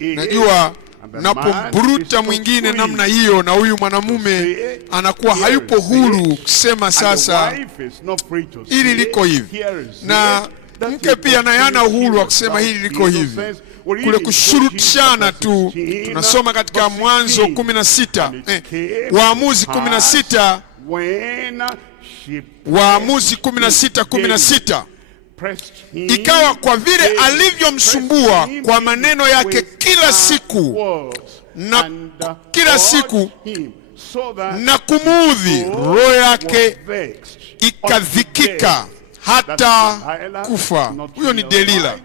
Najua napomburuta mwingine namna hiyo, na huyu mwanamume anakuwa hayupo huru kusema sasa hili liko hivi, na mke pia naye hana uhuru wa kusema hili liko hivi. Kule kushurutishana tu. Tunasoma katika Mwanzo 16, Waamuzi 16, Waamuzi 16:16. Ikawa kwa vile alivyomsumbua kwa maneno yake kila siku na kumuudhi, roho yake ikadhikika hata kufa. Huyo ni Delila,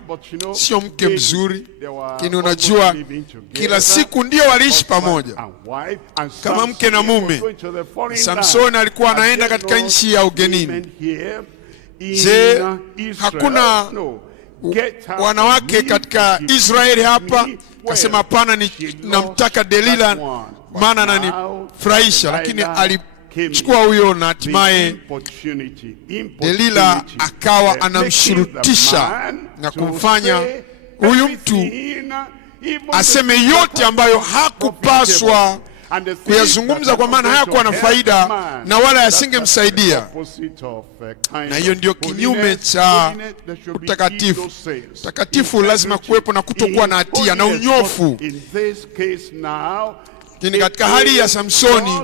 sio mke mzuri, lakini unajua kila siku ndio waliishi pamoja kama mke na mume. Samsoni alikuwa anaenda katika nchi ya ugenini. Je, hakuna wanawake katika Israeli hapa? Kasema hapana, namtaka Delila maana ananifurahisha. Lakini alichukua huyo, na hatimaye Delila akawa anamshurutisha na kumfanya huyu mtu aseme yote ambayo hakupaswa kuyazungumza, kwa maana hayakuwa na faida na wala yasingemsaidia. Na hiyo ndio kinyume cha utakatifu. Utakatifu lazima kuwepo na kutokuwa na hatia na unyofu. Lakini katika hali ya Samsoni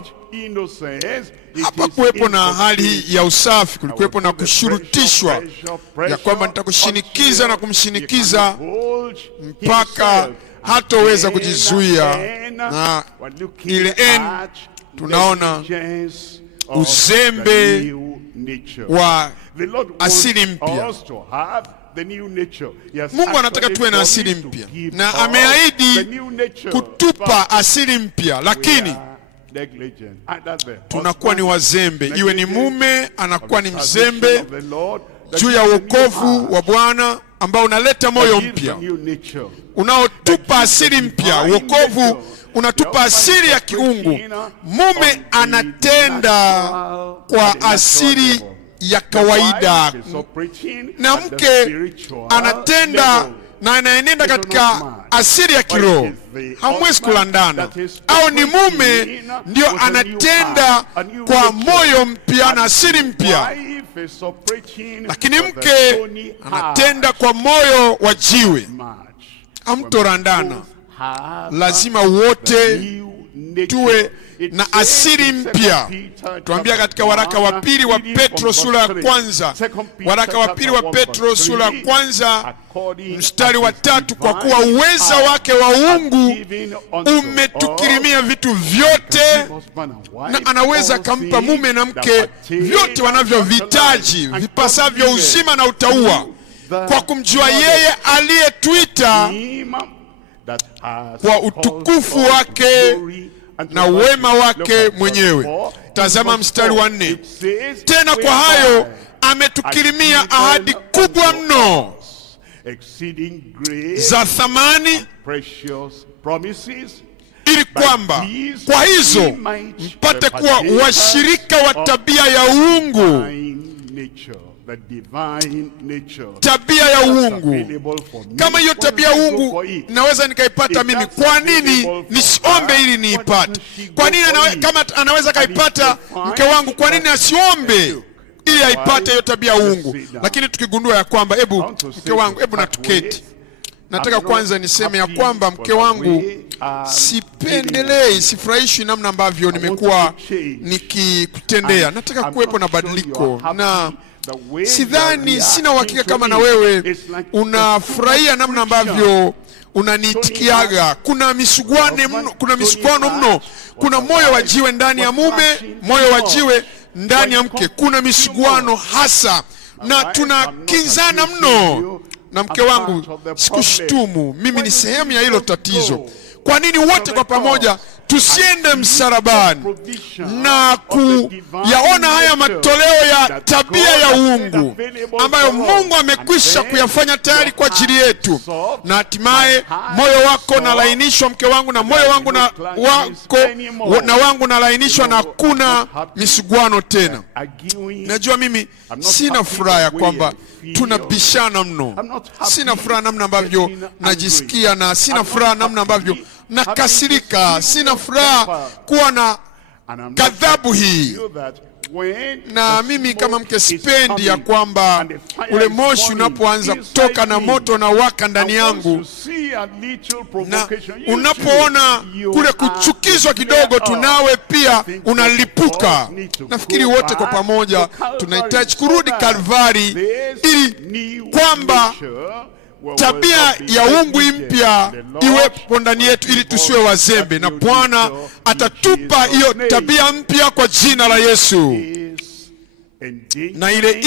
hapa kuwepo na hali ya usafi, kulikuwepo na kushurutishwa ya kwamba nitakushinikiza na kumshinikiza mpaka hatoweza kujizuia. Na ile tunaona uzembe wa asili mpya. Mungu anataka tuwe na asili mpya, na ameahidi kutupa asili mpya, lakini tunakuwa ni wazembe. Iwe ni mume anakuwa ni mzembe juu ya wokovu wa Bwana ambao unaleta moyo mpya, unaotupa asili mpya. Wokovu unatupa asili ya kiungu. Mume anatenda kwa asili ya kawaida, na mke anatenda na anaenenda katika asili ya kiroho. Hamwezi kulandana. Au ni mume ndio anatenda kwa moyo mpya na asili mpya, lakini mke anatenda kwa moyo wa jiwe. Hamtorandana. Lazima wote tuwe na asili mpya. Tuambia katika waraka wa pili wa Petro sura ya kwanza, waraka wa pili wa Petro sura ya kwanza mstari wa 3, kwa kuwa uweza wake wa uungu umetukirimia vitu vyote, na anaweza akampa mume na mke vyote wanavyovihitaji vipasavyo uzima na utauwa, kwa kumjua yeye aliyetuita kwa utukufu wake na wema wake mwenyewe. Tazama mstari wa 4. Tena kwa hayo ametukirimia ahadi kubwa mno za thamani, ili kwamba kwa hizo mpate kuwa washirika wa tabia ya uungu. Tabia ya uungu. Kama hiyo tabia ya uungu naweza nikaipata mimi, kwa nini nisiombe ili niipate? Kwa nini kama anaweza kaipata mke wangu, kwa nini asiombe ili aipate hiyo tabia ya uungu? Lakini tukigundua ya kwamba, mke wangu, na tuketi. Nataka kwanza niseme ya kwamba mke wangu sipendelei, sifurahishwi namna ambavyo nimekuwa nikikutendea. Nataka kuwepo na badiliko, na sidhani, sina uhakika kama na wewe unafurahia namna ambavyo unaniitikiaga. Kuna misuguano mno. Kuna moyo wa jiwe ndani ya mume, moyo wa jiwe ndani ya mke. Kuna misuguano hasa, na tunakinzana mno. Na mke wangu, sikushtumu, mimi ni sehemu ya hilo tatizo. Kwa nini wote kwa pamoja tusiende msalabani na kuyaona haya matoleo ya tabia ya uungu ambayo Mungu amekwisha kuyafanya tayari kwa ajili yetu, na hatimaye moyo wako nalainishwa, mke wangu, na moyo wangu na wangu nalainishwa, na kuna misuguano tena. Najua mimi sina furaha ya kwamba tunabishana mno. Sina furaha namna ambavyo najisikia, na sina furaha namna ambavyo nakasirika. Sina furaha kuwa na ghadhabu hii. Na mimi kama mke sipendi ya kwamba ule moshi unapoanza kutoka na moto na waka ndani yangu, na unapoona kule kuchukizwa kidogo tu, nawe pia unalipuka. Nafikiri wote kwa pamoja tunahitaji kurudi Kalvari, ili kwamba tabia ya uungu mpya iwepo ndani yetu, ili tusiwe wazembe, na Bwana atatupa hiyo tabia mpya kwa jina la Yesu. Na ile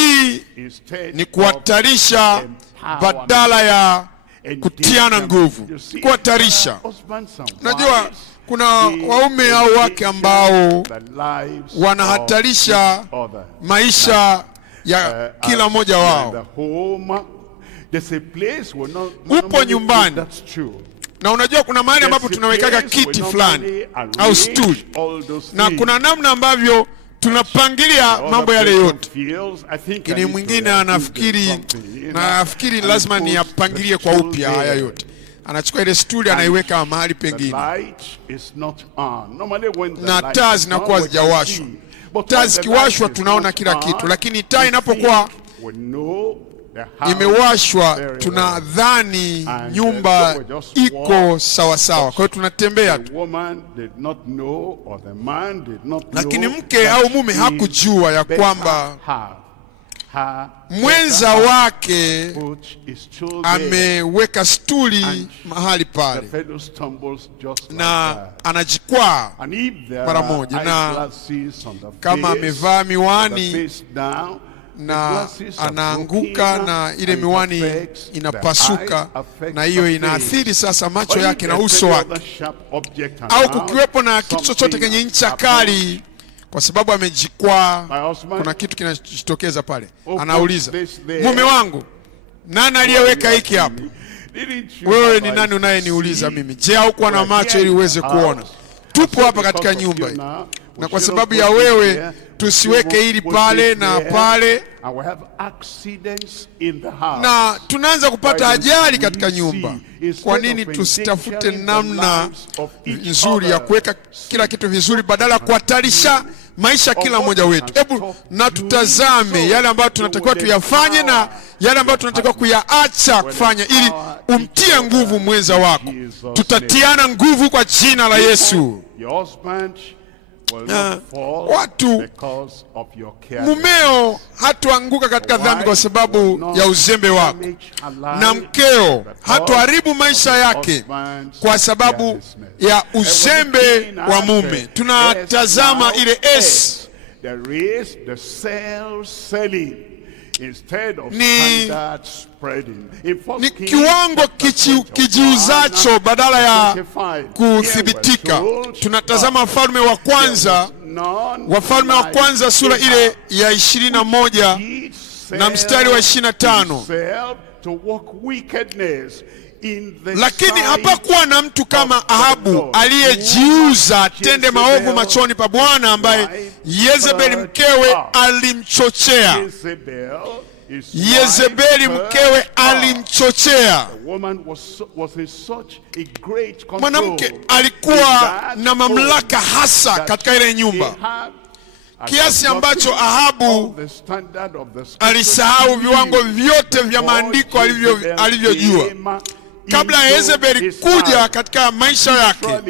ni kuhatarisha badala ya kutiana nguvu. Kuhatarisha. Najua kuna waume au wake ambao wanahatarisha maisha ya kila mmoja wao. Upo nyumbani, na unajua kuna mahali ambapo tunawekaga kiti fulani au stool, na kuna namna ambavyo tunapangilia mambo yale yote. Kini mwingine nafikiri lazima niyapangilie kwa upya haya yote. Anachukua ile stool anaiweka mahali pengine, na taa zinakuwa zijawashwa. Taa zikiwashwa tunaona kila kitu, lakini taa inapokuwa imewashwa tunadhani nyumba iko sawa sawa. Kwa hiyo tunatembea tu, lakini mke au mume hakujua ya kwamba mwenza wake ameweka stuli mahali pale, na anajikwaa mara moja, na kama amevaa miwani na anaanguka na ile miwani inapasuka, na hiyo inaathiri sasa macho yake na uso wake. Au kukiwepo na kitu chochote kenye ncha kali, kwa sababu amejikwaa, kuna kitu kinachotokeza pale. Anauliza, mume wangu, nani aliyeweka hiki hapa? Wewe ni nani unayeniuliza mimi? Je, haukuwa na macho ili uweze kuona? Tupo hapa katika nyumba hii, na kwa sababu ya wewe tusiweke hili pale na pale, na tunaanza kupata ajali katika nyumba. Kwa nini tusitafute namna nzuri ya kuweka kila kitu vizuri, badala ya kuhatarisha maisha kila mmoja wetu? Hebu na tutazame yale ambayo tunatakiwa tuyafanye na yale ambayo tunatakiwa kuyaacha kufanya, ili umtie nguvu mwenza wako. Tutatiana nguvu kwa jina la Yesu. Mumeo hatuanguka katika dhambi kwa sababu ya uzembe wako, na mkeo hatuharibu maisha yake kwa sababu ya uzembe wa mume. Tunatazama ile S. ni kiwango kijiuzacho badala ya kuthibitika. Tunatazama Wafalme wa Kwanza sura ile ya 21 na mstari wa 25. Lakini hapakuwa na mtu kama Ahabu aliyejiuza atende maovu machoni pa Bwana, ambaye Yezebeli mkewe alimchochea. Yezebeli mkewe alimchochea. Mwanamke alikuwa na mamlaka hasa katika ile nyumba, kiasi ambacho Ahabu alisahau viwango vyote vya maandiko alivyojua kabla ya Yezebeli kuja katika maisha yake.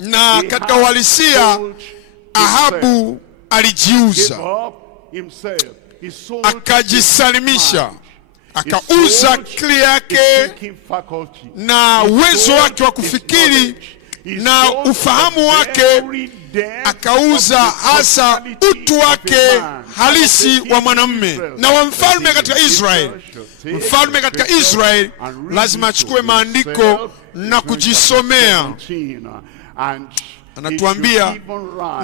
Na katika uhalisia, Ahabu alijiuza, akajisalimisha, akauza akili yake na uwezo wake wa kufikiri na ufahamu wake, akauza hasa utu wake halisi wa mwanamume na wa mfalme katika Israeli. Mfalme katika Israeli lazima achukue maandiko na kujisomea. Anatuambia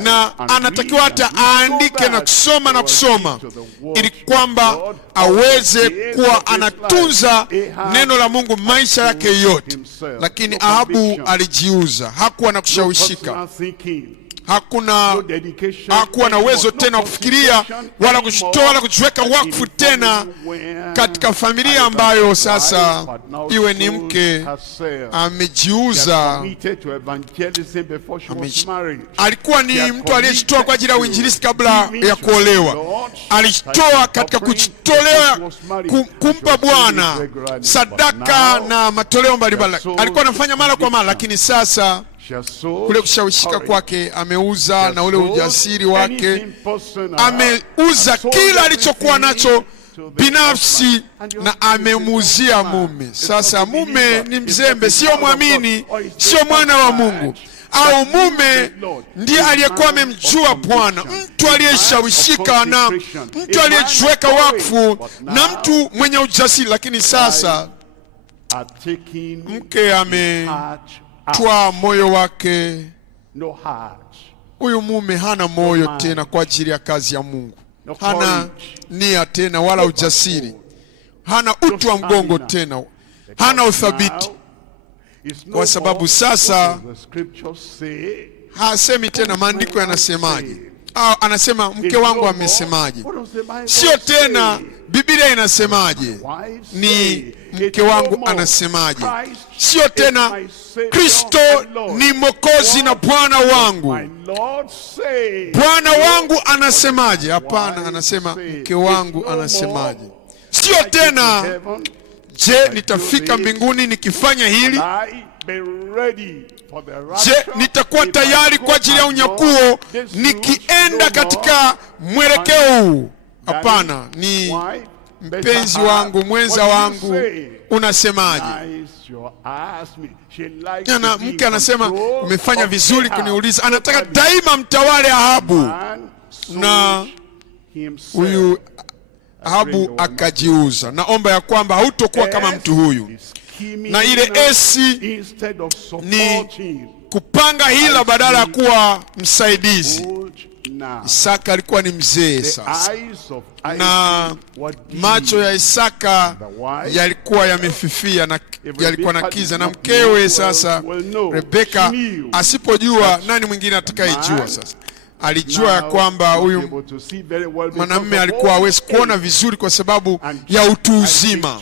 na anatakiwa hata aandike na kusoma ili kwamba aweze kuwa anatunza neno la Mungu maisha yake yote. Lakini Ahabu alijiuza, hakuwa na kushawishika, hakuwa na uwezo tena wa kufikiria wala kushitoa wala kujiweka wakfu tena katika familia ambayo sasa iwe ni mke. Amejiuza. Alikuwa ni mtu aliyejitoa kwa ajili ya uinjilisti kabla ya kuolewa. Alijitoa katika kujitolea kumpa Bwana sadaka na matoleo mbalimbali. Alikuwa anafanya mara kwa mara, lakini sasa kule kushawishika kwake ameuza, na ule ujasiri wake ameuza kila alichokuwa nacho binafsi na amemuuzia mume. Sasa mume ni mzembe, sio mwamini, sio mwana wa Mungu. Au mume ndiye aliyekuwa amemjua Bwana, mtu aliyeshawishika na mtu aliyejiweka wakfu na mtu mwenye ujasiri. Lakini sasa mke ametwaa moyo wake. Huyu mume hana moyo tena kwa ajili ya kazi ya Mungu, hana nia tena wala ujasiri, hana utu wa mgongo tena, hana uthabiti, kwa sababu sasa hasemi tena maandiko yanasemaje, au anasema mke wangu amesemaje, sio tena Biblia inasemaje, ni mke wangu anasemaje, sio tena Kristo ni Mwokozi na Bwana wangu, Bwana wangu anasemaje. Hapana, anasema mke wangu anasemaje. Sio tena je, nitafika mbinguni nikifanya hili? Je, nitakuwa tayari kwa ajili ya unyakuo nikienda katika mwelekeo huu? Hapana, ni mpenzi wangu, mwenza wangu unasemaje? Na mke anasema umefanya vizuri kuniuliza. Anataka daima mtawale Ahabu, na huyu Ahabu akajiuza. Naomba ya kwamba hautokuwa kama mtu huyu. Na ile esi ni kupanga hila badala ya kuwa msaidizi. Isaka alikuwa ni mzee sasa, na macho ya Isaka yalikuwa yamefifia na yalikuwa na kiza, na mkewe sasa Rebeka asipojua, nani mwingine atakayejua? Sasa alijua ya kwamba huyu mwanamume alikuwa hawezi kuona vizuri kwa sababu ya utu uzima.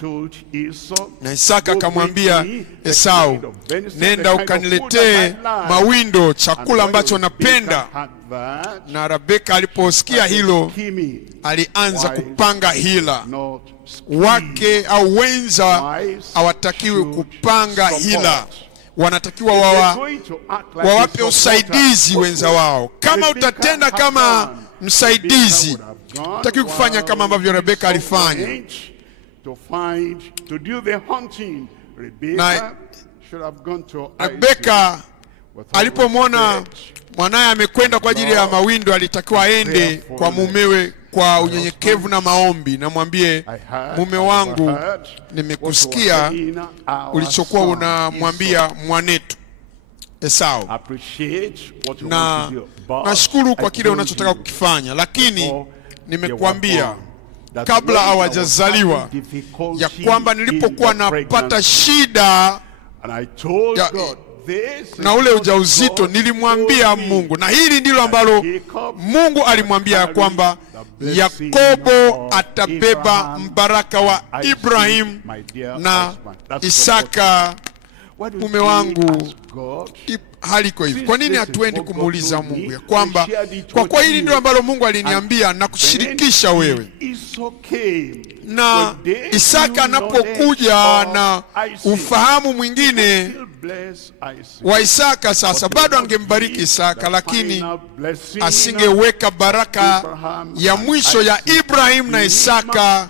Na Isaka akamwambia Esau, nenda ukaniletee mawindo, chakula ambacho napenda. Na Rebeka aliposikia hilo, alianza kupanga hila. Wake au wenza hawatakiwi kupanga hila, wanatakiwa wawape usaidizi wenza wao. Kama utatenda kama msaidizi, utakiwa kufanya kama ambavyo Rebeka alifanya. Na Rebeka alipomwona mwanaye amekwenda kwa ajili ya mawindo, alitakiwa aende kwa mumewe kwa unyenyekevu na maombi, na mwambie, mume wangu, nimekusikia ulichokuwa unamwambia mwanetu Esau, na nashukuru kwa kile unachotaka kukifanya, lakini nimekuambia kabla hawajazaliwa ya kwamba nilipokuwa napata shida na ule ujauzito nilimwambia Mungu, na hili ndilo ambalo Mungu alimwambia, ya kwamba Yakobo atabeba mbaraka wa Ibrahim na Isaka. Mume wangu, haliko hivi. Kwa nini hatuendi kumuuliza Mungu ya kwamba kwa kuwa hili ndilo ambalo Mungu aliniambia na kushirikisha wewe? Na Isaka anapokuja na ufahamu mwingine wa Isaka, sasa bado angembariki Isaka, lakini asingeweka baraka ya mwisho ya Ibrahim na Isaka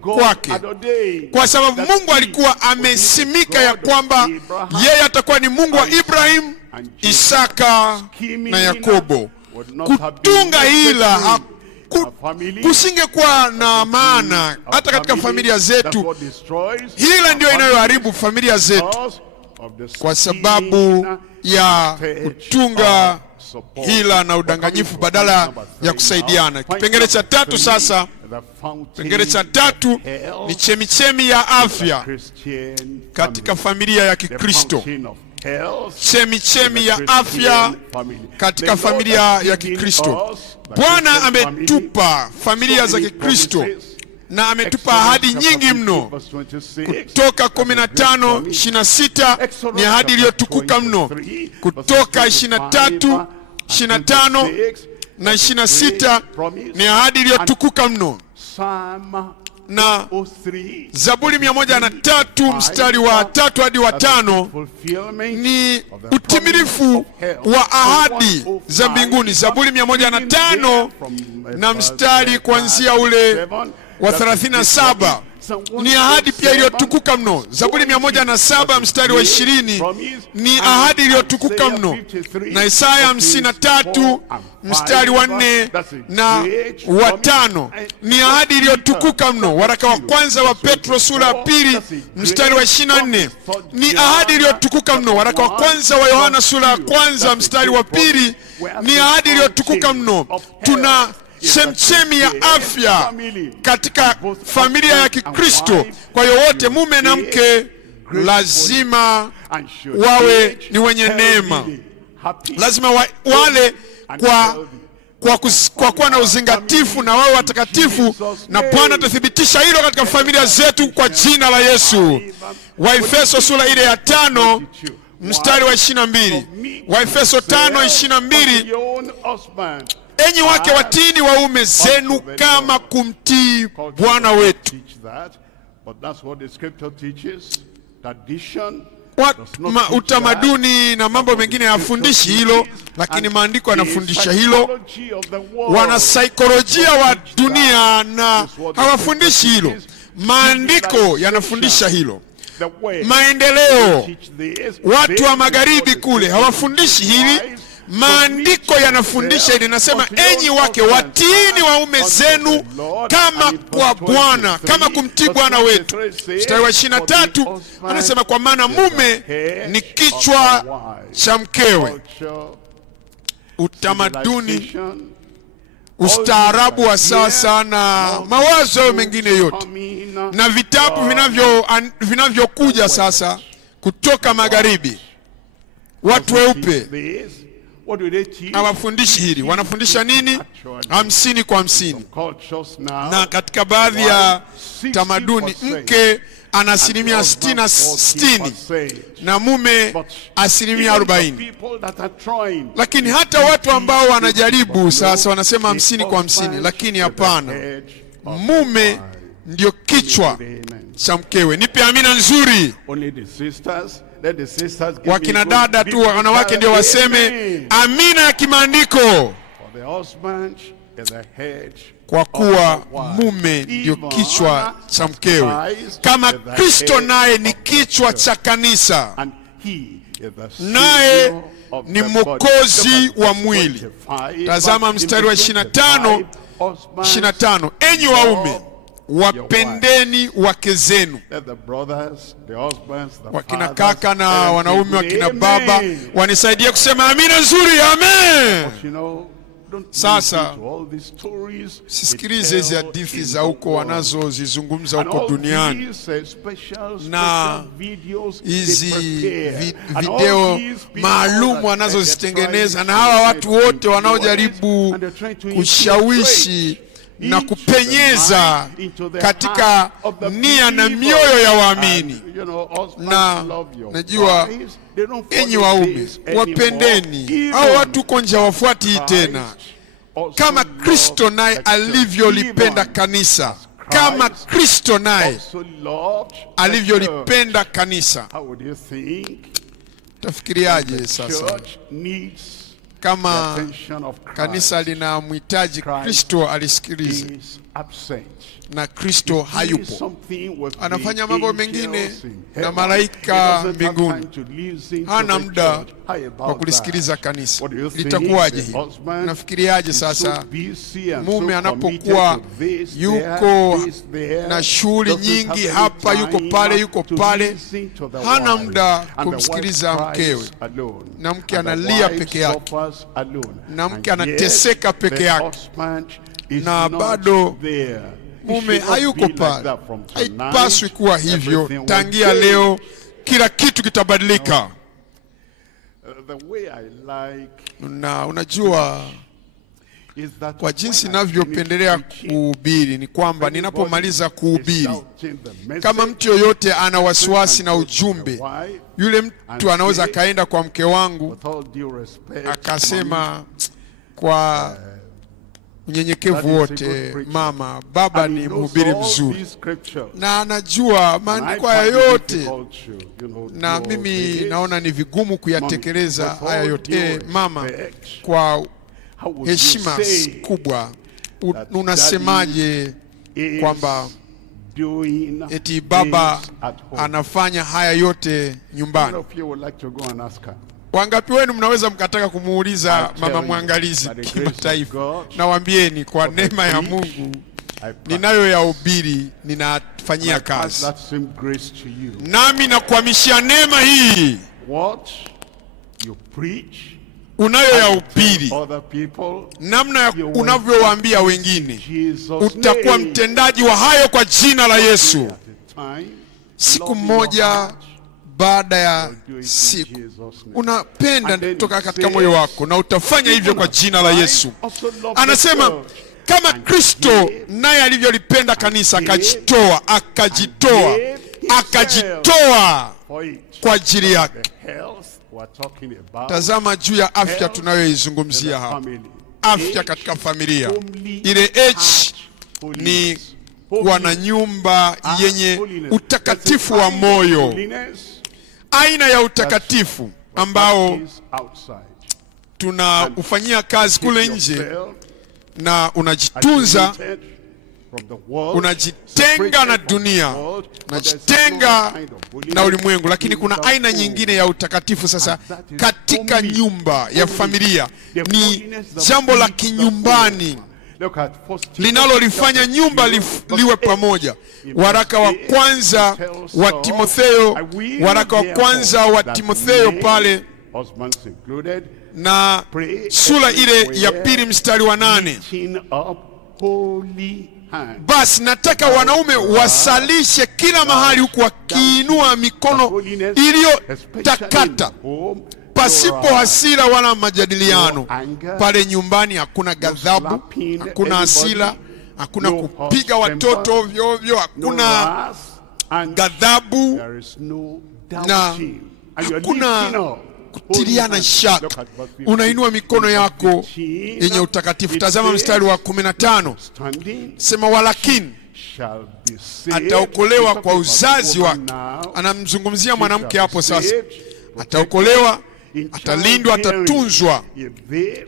kwake, kwa sababu Mungu alikuwa amesimika ya kwamba yeye atakuwa ni Mungu wa Ibrahim, Isaka na Yakobo. Kutunga hila kusingekuwa na maana hata katika familia zetu. Hila ndio inayoharibu familia zetu, kwa sababu ya kutunga hila na udanganyifu badala ya kusaidiana. Kipengele cha tatu sasa, kipengele cha tatu ni chemichemi ya afya katika familia ya Kikristo. Chemichemi ya afya katika familia ya Kikristo. Bwana ametupa familia za Kikristo na ametupa ahadi nyingi mno. Kutoka 15:26 ni ahadi iliyotukuka mno. Kutoka 23:25 na 26 ni ahadi iliyotukuka mno. Na Zaburi 103 mstari wa 3 hadi wa 5 ni utimilifu wa ahadi za mbinguni. Zaburi 105 na mstari kuanzia ule wa 37 ni ahadi pia iliyotukuka mno. Zaburi 107 mstari wa 20 ni ahadi iliyotukuka mno, na Isaya 53 mstari wa 4 na wa 5 ni ahadi iliyotukuka mno. Waraka wa kwanza wa Petro sura ya 2 mstari wa 24 ni ahadi iliyotukuka mno. Waraka wa kwanza wa Yohana sura ya 1 mstari wa 2 ni ahadi iliyotukuka mno. Tuna chemchemi ya afya katika familia ya Kikristo. Kwa hiyo wote, mume na mke, lazima wawe ni wenye neema. Lazima wale kwa kuwa na uzingatifu na wawe watakatifu, na Bwana atathibitisha hilo katika familia zetu kwa jina la Yesu. Waefeso sura ile ya 5 mstari wa 22. Waefeso 5:22, enyi wake watini waume zenu kama kumtii Bwana wetu. Utamaduni na mambo mengine hayafundishi hilo, lakini maandiko yanafundisha hilo. Wanasaikolojia wa dunia na hawafundishi hilo, maandiko yanafundisha hilo. Maendeleo, watu wa magharibi kule hawafundishi hili, maandiko yanafundisha hili. Nasema enyi wake watiini waume zenu kama kwa Bwana, kama kumtii Bwana wetu. Mstari wa 23 anasema kwa maana mume ni kichwa cha mkewe. Utamaduni, ustaarabu wa sasa na mawazo hayo mengine yote na vitabu vinavyokuja sasa kutoka magharibi, watu weupe hawafundishi hili. Wanafundisha nini? 50 kwa 50. Na katika baadhi ya tamaduni mke ana 60% na mume 40%. Lakini hata watu ambao wanajaribu sasa wanasema 50 kwa 50, lakini hapana, mume ndio kichwa cha mkewe. Nipe amina nzuri. Wakina dada tu, wanawake ndio waseme amina ya kimaandiko, kwa kuwa mume ndio kichwa cha mkewe, kama Kristo naye ni kichwa cha kanisa, naye ni mwokozi wa mwili. Tazama mstari wa 25, 25, enyi waume wapendeni wake zenu. Wakina kaka na wanaume, wakina baba wanisaidie kusema amina nzuri, amen. Sasa sisikilize hizi hadithi za huko wanazozizungumza huko duniani, na hizi video maalum wanazozitengeneza, na hawa watu wote wanaojaribu kushawishi na kupenyeza katika nia na mioyo ya waamini. Na najua enyi waume wapendeni, hao watu uko nje wafuati tena, kama Kristo naye alivyolipenda kanisa, kama Kristo naye alivyolipenda kanisa. Tafikiriaje sasa kama kanisa linamhitaji Kristo alisikilize na Kristo hayupo, anafanya mambo mengine na malaika mbinguni, hana muda wa kulisikiliza kanisa? Litakuwaje hii? Nafikiriaje sasa mume anapokuwa yuko na shughuli nyingi, hapa yuko pale, hana muda kumsikiliza mkewe, na mke analia peke yake, na mke anateseka peke yake, na bado mume hayuko pale. Haipaswi kuwa hivyo. Tangia leo kila kitu kitabadilika. Na unajua, kwa jinsi ninavyopendelea kuhubiri ni kwamba ninapomaliza kuhubiri, kama mtu yoyote ana wasiwasi na ujumbe, yule mtu anaweza akaenda kwa mke wangu akasema kwa unyenyekevu wote, mama, baba ni mhubiri mzuri na anajua maandiko haya yote, na mimi naona ni vigumu kuyatekeleza haya yote. Mama, kwa heshima kubwa, unasemaje kwamba eti baba anafanya haya yote nyumbani? Wangapi wenu mnaweza mkataka kumuuliza mama mwangalizi kimataifa? Nawaambieni kwa neema ya Mungu ninayo yahubiri, ninafanyia kazi, nami nakuhamishia neema hii. Unayo yahubiri, namna ya unavyowaambia wengine, utakuwa mtendaji wa hayo kwa jina la Yesu. Siku moja baada ya siku unapenda kutoka katika moyo wako, na utafanya hivyo kwa jina la Yesu. Anasema kama Kristo naye alivyolipenda kanisa, akajitoa kwa ajili yake. Tazama juu ya afya tunayoizungumzia hapa, afya katika familia. Ile H ni kuwa na nyumba yenye utakatifu wa moyo, aina ya utakatifu ambao tunaufanyia kazi kule nje, na unajitunza, unajitenga na dunia, unajitenga na ulimwengu. Lakini kuna aina nyingine ya utakatifu sasa katika nyumba ya familia, ni jambo la kinyumbani linalolifanya nyumba liwe pamoja. Waraka wa kwanza wa Timotheo pale na sura ile ya 2 mstari wa 8. Basi nataka wanaume wasalishe kila mahali, huku wakiinua mikono iliyotakata, pasipo hasira wala majadiliano. Pale nyumbani hakuna ghadhabu, hakuna hasira, hakuna kupiga watoto ovyo ovyo, hakuna ghadhabu, na hakuna kutiliana shaka. Unainua mikono yako yenye utakatifu. Tazama mstari wa 15, sema walakini ataokolewa kwa uzazi wake. Anamzungumzia mwanamke hapo sasa. Ataokolewa, atalindwa, atatunzwa,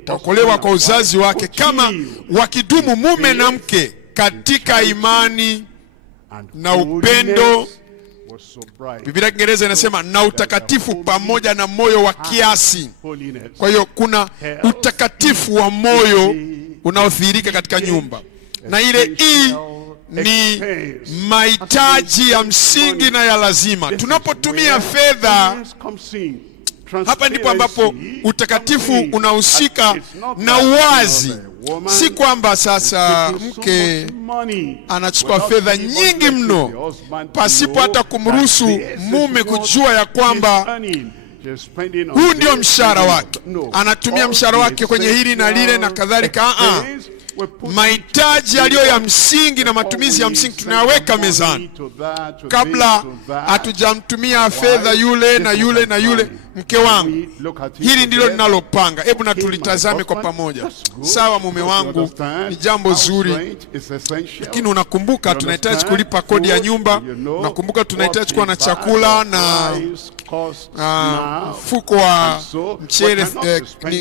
ataokolewa kwa uzazi wake, kama wakidumu mume na mke katika imani na upendo. Biblia Kiingereza inasema na utakatifu, pamoja na moyo wa kiasi. Kwa hiyo kuna utakatifu wa moyo unaothirika katika nyumba, na ile E ni mahitaji ya msingi na ya lazima. Tunapotumia fedha, hapa ndipo ambapo utakatifu unahusika na uwazi. Si kwamba sasa mke anachukua fedha nyingi mno pasipo hata kumruhusu mume kujua ya kwamba huu ndio mshahara wake, anatumia mshahara wake kwenye hili na lile na kadhalika. Mahitaji yaliyo ya msingi na matumizi ya msingi tunayaweka mezani kabla hatujamtumia fedha yule na yule na yule. Mke wangu, hili ndilo ninalopanga, hebu na tulitazame kwa pamoja. Sawa mume wangu, ni jambo zuri, lakini unakumbuka tunahitaji kulipa kodi ya nyumba, unakumbuka tunahitaji kuwa na chakula na mfuko wa mchele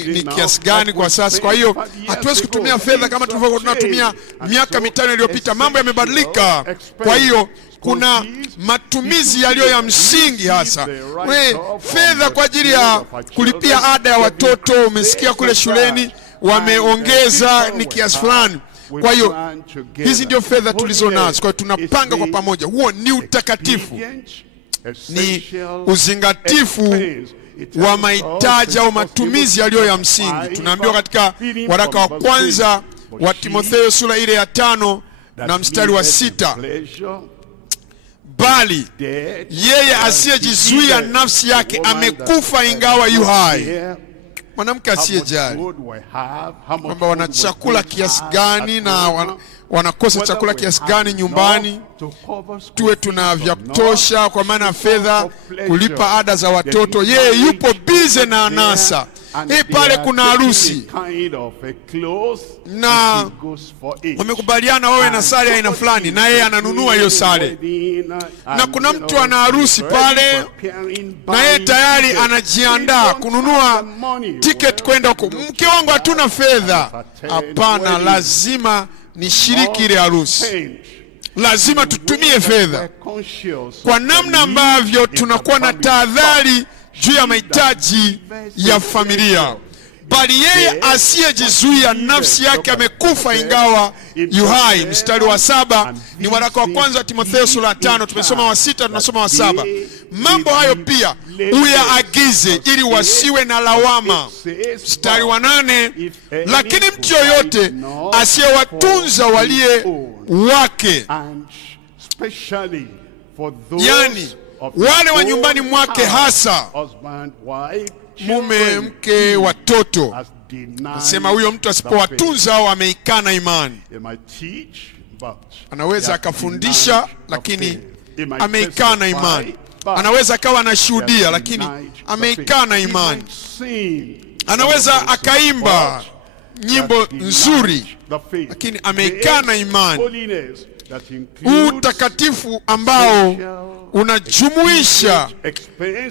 ni kiasi gani kwa sasa. Kwa hiyo hatuwezi kutumia fedha kama tulivyokuwa tunatumia miaka 5 iliyopita. Mambo yamebadilika. Kwa hiyo kuna matumizi yaliyo ya msingi, hasa fedha kwa ajili ya kulipia ada ya watoto. Umesikia kule shuleni wameongeza ni kiasi fulani. Kwa hiyo hizi ndio fedha tulizo nazo. Kwa hiyo tunapanga kwa pamoja. Huo ni utakatifu, ni uzingatifu wa mahitaji au matumizi yaliyo ya msingi. Tunaambiwa katika waraka wa kwanza wa Timotheo sura ile ya 5 na mstari wa 6, bali yeye asiyejizuia nafsi yake amekufa ingawa yu hai. Mwanamke asiyejali kwamba wana chakula kiasi gani na wanakosa chakula kiasi gani nyumbani, tuwe tuna vya kutosha kwa maana fedha kulipa ada za watoto. Yeye yupo bize na anasa. Pale kuna harusi na wamekubaliana wawe na sare aina fulani, na yeye ananunua hiyo sare, na kuna mtu ana harusi pale na yeye tayari anajiandaa kununua tiketi kwenda huko. Mke wangu, hatuna fedha. Hapana, lazima nishiriki ile harusi, lazima tutumie fedha kwa namna ambavyo tunakuwa na tahadhari juu ya mahitaji ya familia. Bali yeye asiyejizuia nafsi yake amekufa ingawa yu hai. Mstari wa 7 ni waraka wa kwanza wa Timotheo sura 5. Tumesoma wa 6, tunasoma wa 7. Mambo hayo pia uyaagize ili wasiwe na lawama. Mstari wa 8, lakini mtu yoyote asiyewatunza waliye wake, yani wale wa nyumbani mwake, hasa mume, mke, watoto, nasema huyo mtu asipowatunza au ameikana imani. Anaweza akafundisha lakini ameikana imani. Anaweza akawa anashuhudia lakini ameikana imani. Anaweza akaimba nyimbo nzuri lakini ameikana imani. Utakatifu ambao unajumuisha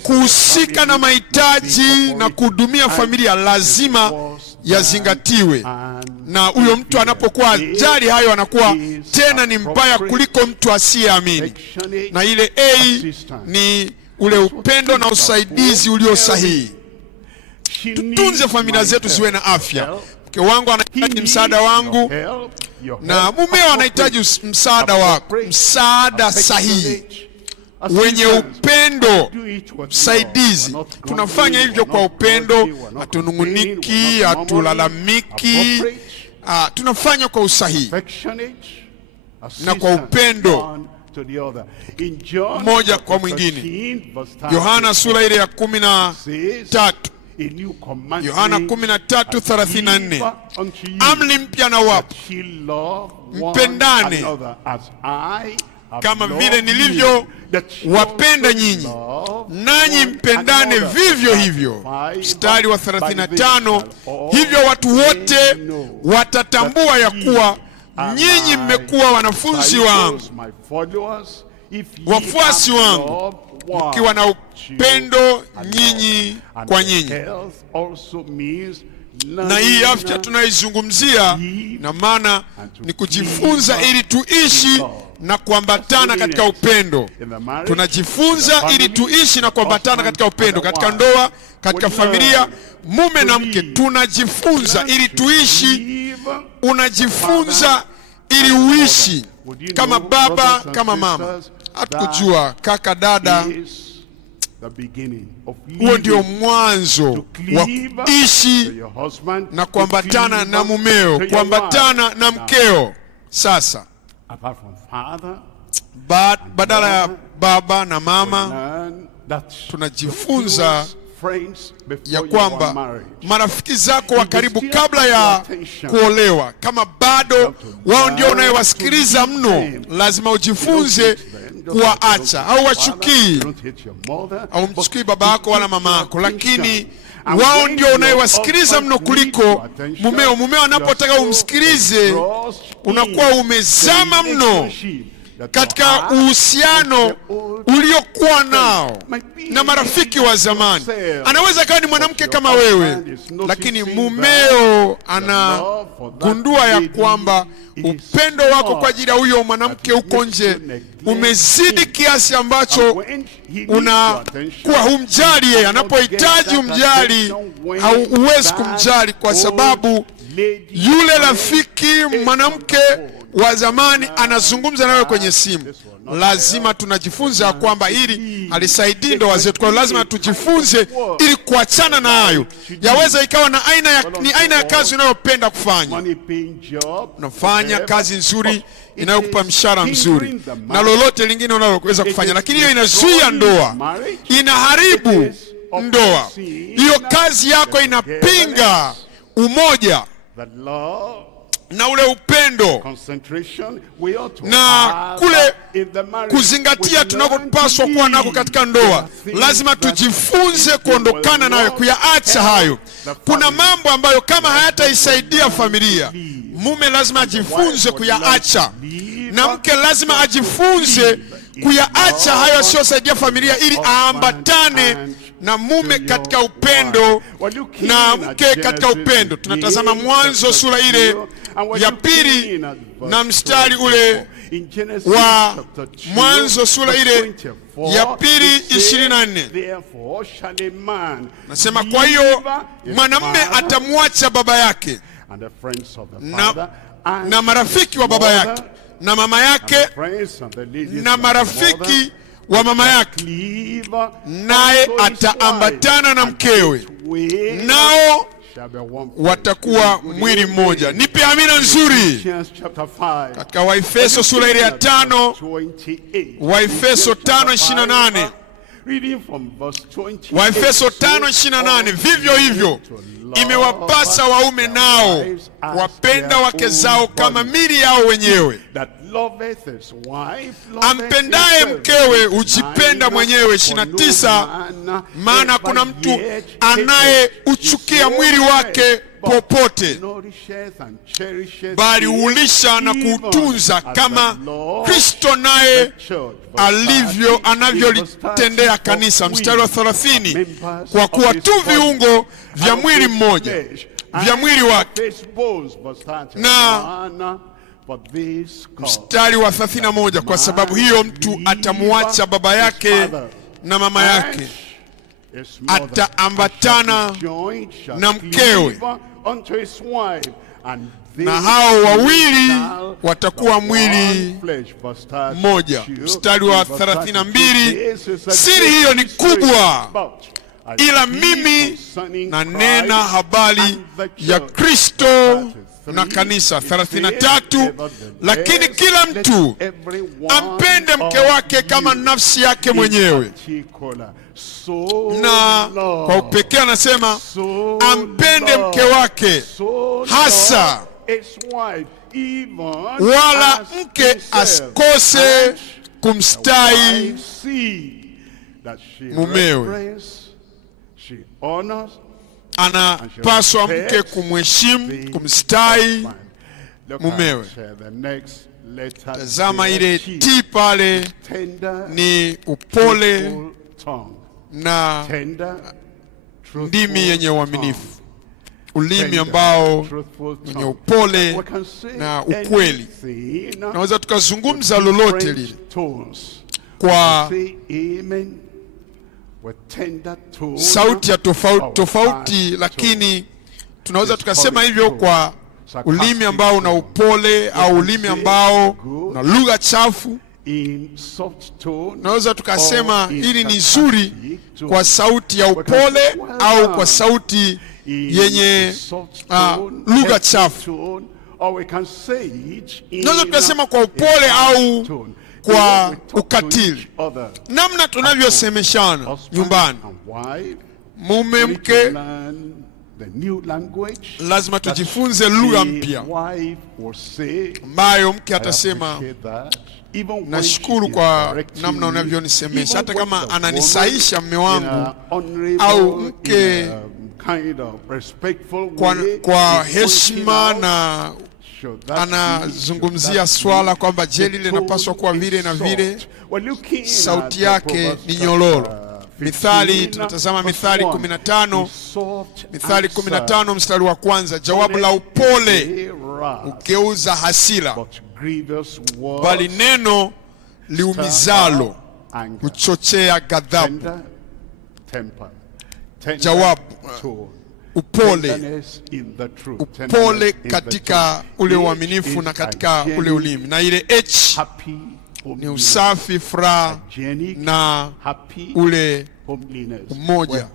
kuhusika na mahitaji na kuhudumia familia lazima yazingatiwe, na huyo mtu anapokuwa ajali hayo anakuwa tena ni mbaya kuliko mtu asiyeamini. Na ile A ni ule upendo na usaidizi ulio sahihi. Tutunze familia zetu ziwe na afya. Mke wangu anahitaji msaada wangu na mumeo anahitaji msaada wako, msaada sahihi wenye upendo, saidizi. Tunafanya hivyo kwa upendo, hatununguniki, hatulalamiki, tunafanya kwa usahihi na kwa upendo mmoja kwa mwingine. Yohana sura ile ya 13, Yohana 13:34, amri mpya nawapa, mpendane kama vile nilivyo wapenda nyinyi, nanyi mpendane vivyo hivyo. Mstari wa 35, hivyo watu wote watatambua ya kuwa nyinyi mmekuwa wanafunzi wangu, wafuasi wangu, mkiwa na upendo nyinyi kwa nyinyi. Na hii afya tunaizungumzia, na maana ni kujifunza ili tuishi na kuambatana katika upendo. Tunajifunza ili tuishi na kuambatana katika upendo, katika ndoa, katika familia, mume na mke. Tunajifunza ili tuishi unajifunza ili uishi kama baba, kama mama. Hatukujua kaka, dada, huo ndio mwanzo wa kuishi na kuambatana na mumeo, kuambatana na mkeo. Sasa badala ya baba na mama, tunajifunza ya kwamba marafiki zako wa karibu kabla ya kuolewa, kama bado wao ndio unayewasikiliza mno, lazima ujifunze kuwaacha. Au wachukii, au mchukii baba yako wala mama yako, lakini wao ndio unayewasikiliza mno kuliko mumeo. Mumeo anapotaka umsikilize, unakuwa umezama mno katika uhusiano uliokuwa nao na marafiki wa zamani. Anaweza kawa ni mwanamke kama wewe, lakini mumeo anagundua ya kwamba upendo wako kwa ajili ya huyo mwanamke uko nje umezidi kiasi ambacho unakuwa humjali yeye. Anapohitaji umjali, hauwezi kumjali kwa sababu yule rafiki mwanamke wa zamani anazungumza nawe kwenye simu. Lazima tunajifunza kwamba ili alisaidii ndoa zetu. Kwa hiyo lazima tujifunze ili kuachana na hayo. Yaweza ikawa na aina ya kazi unayopenda kufanya. Unafanya kazi nzuri inayokupa mshahara mzuri na lolote lingine unaloweza kufanya, lakini hiyo inazuia ndoa, inaharibu ndoa. Hiyo kazi yako inapinga umoja na ule upendo na kule kuzingatia tunakopaswa kuwa nako katika ndoa. Lazima tujifunze kuondokana nayo, kuyaacha hayo. Kuna mambo ambayo kama hayataisaidia familia, mume lazima ajifunze kuyaacha, na mke lazima ajifunze kuyaacha hayo yasiyosaidia familia, ili aambatane na mume katika upendo na mke katika upendo. Tunatazama Mwanzo sura ile ya 2 na mstari ule wa Mwanzo sura ile ya 2:24. Nasema, kwa hiyo mwanamume atamwacha baba yake na marafiki wa baba yake na mama yake na marafiki wa mama yake, naye ataambatana na mkewe, nao watakuwa mwili mmoja. Nipe amina nzuri. Katika Waefeso sura ile ya 5, Waefeso 5:28, Waefeso 5:28, vivyo hivyo imewapasa waume nao wapenda wake zao kama miili yao wenyewe. Ampendaye mkewe hujipenda mwenyewe. 29, maana kuna mtu anayeuchukia mwili wake popote, bali huulisha na kuutunza kama Kristo naye anavyolitendea kanisa. Mstari wa 30, kwa kuwa tu viungo vya mwili mmoja, vya mwili wake. Na mstari wa 31, kwa sababu hiyo mtu atamuacha baba yake na mama yake, ataambatana na mkewe, na hao wawili watakuwa mwili mmoja. Mstari wa 32, siri hiyo ni kubwa, ila mimi nanena habari ya Kristo na kanisa. 33, lakini kila mtu ampende mke wake kama nafsi yake mwenyewe. Na kwa upekee anasema ampende mke wake hasa, wala mke asikose kumstai mumewe. Anapaswa mke kumheshimu, kumstai mumewe. Tazama ile T pale, ni upole na ndimi yenye uaminifu, ulimi ambao wenye upole na ukweli. Naweza tukazungumza lolote lile kwa sauti ya tofauti, lakini tunaweza tukasema hivyo kwa ulimi ambao una upole au ulimi ambao una lugha chafu. Naweza tukasema hili ni zuri kwa sauti ya upole au kwa sauti yenye lugha chafu. Naweza tukasema kwa upole au kwa ukatili. Namna tunavyosemeshana nyumbani, mume mke, lazima tujifunze lugha mpya ambayo mke atasema, nashukuru kwa namna unavyonisemesha, hata kama ananisaisha mume wangu, au mke kwa heshima na anazungumzia swala kwamba je, lile linapaswa kuwa vile na vile, sauti yake ni nyororo. Mithali, tunatazama Mithali 15, Mithali 15 mstari wa kwanza, jawabu la upole ugeuza hasira, bali neno liumizalo huchochea ghadhabu. Jawabu upole, upole katika ule uaminifu na katika ule ulimi. Na ile H ni usafi, furaha na ule umoja.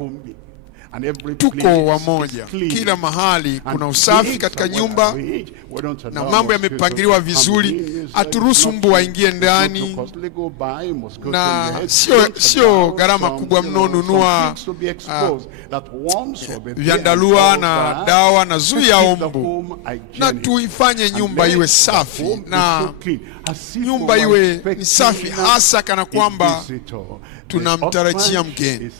Tuko wamoja, kila mahali kuna usafi katika nyumba na mambo yamepangiliwa vizuri. Haturuhusu mbu waingie ndani, na sio gharama kubwa mno nunua vyandarua na dawa na zuia mbu, na tuifanye nyumba iwe safi na nyumba iwe ni safi, hasa kana kwamba tunamtarajia mgeni.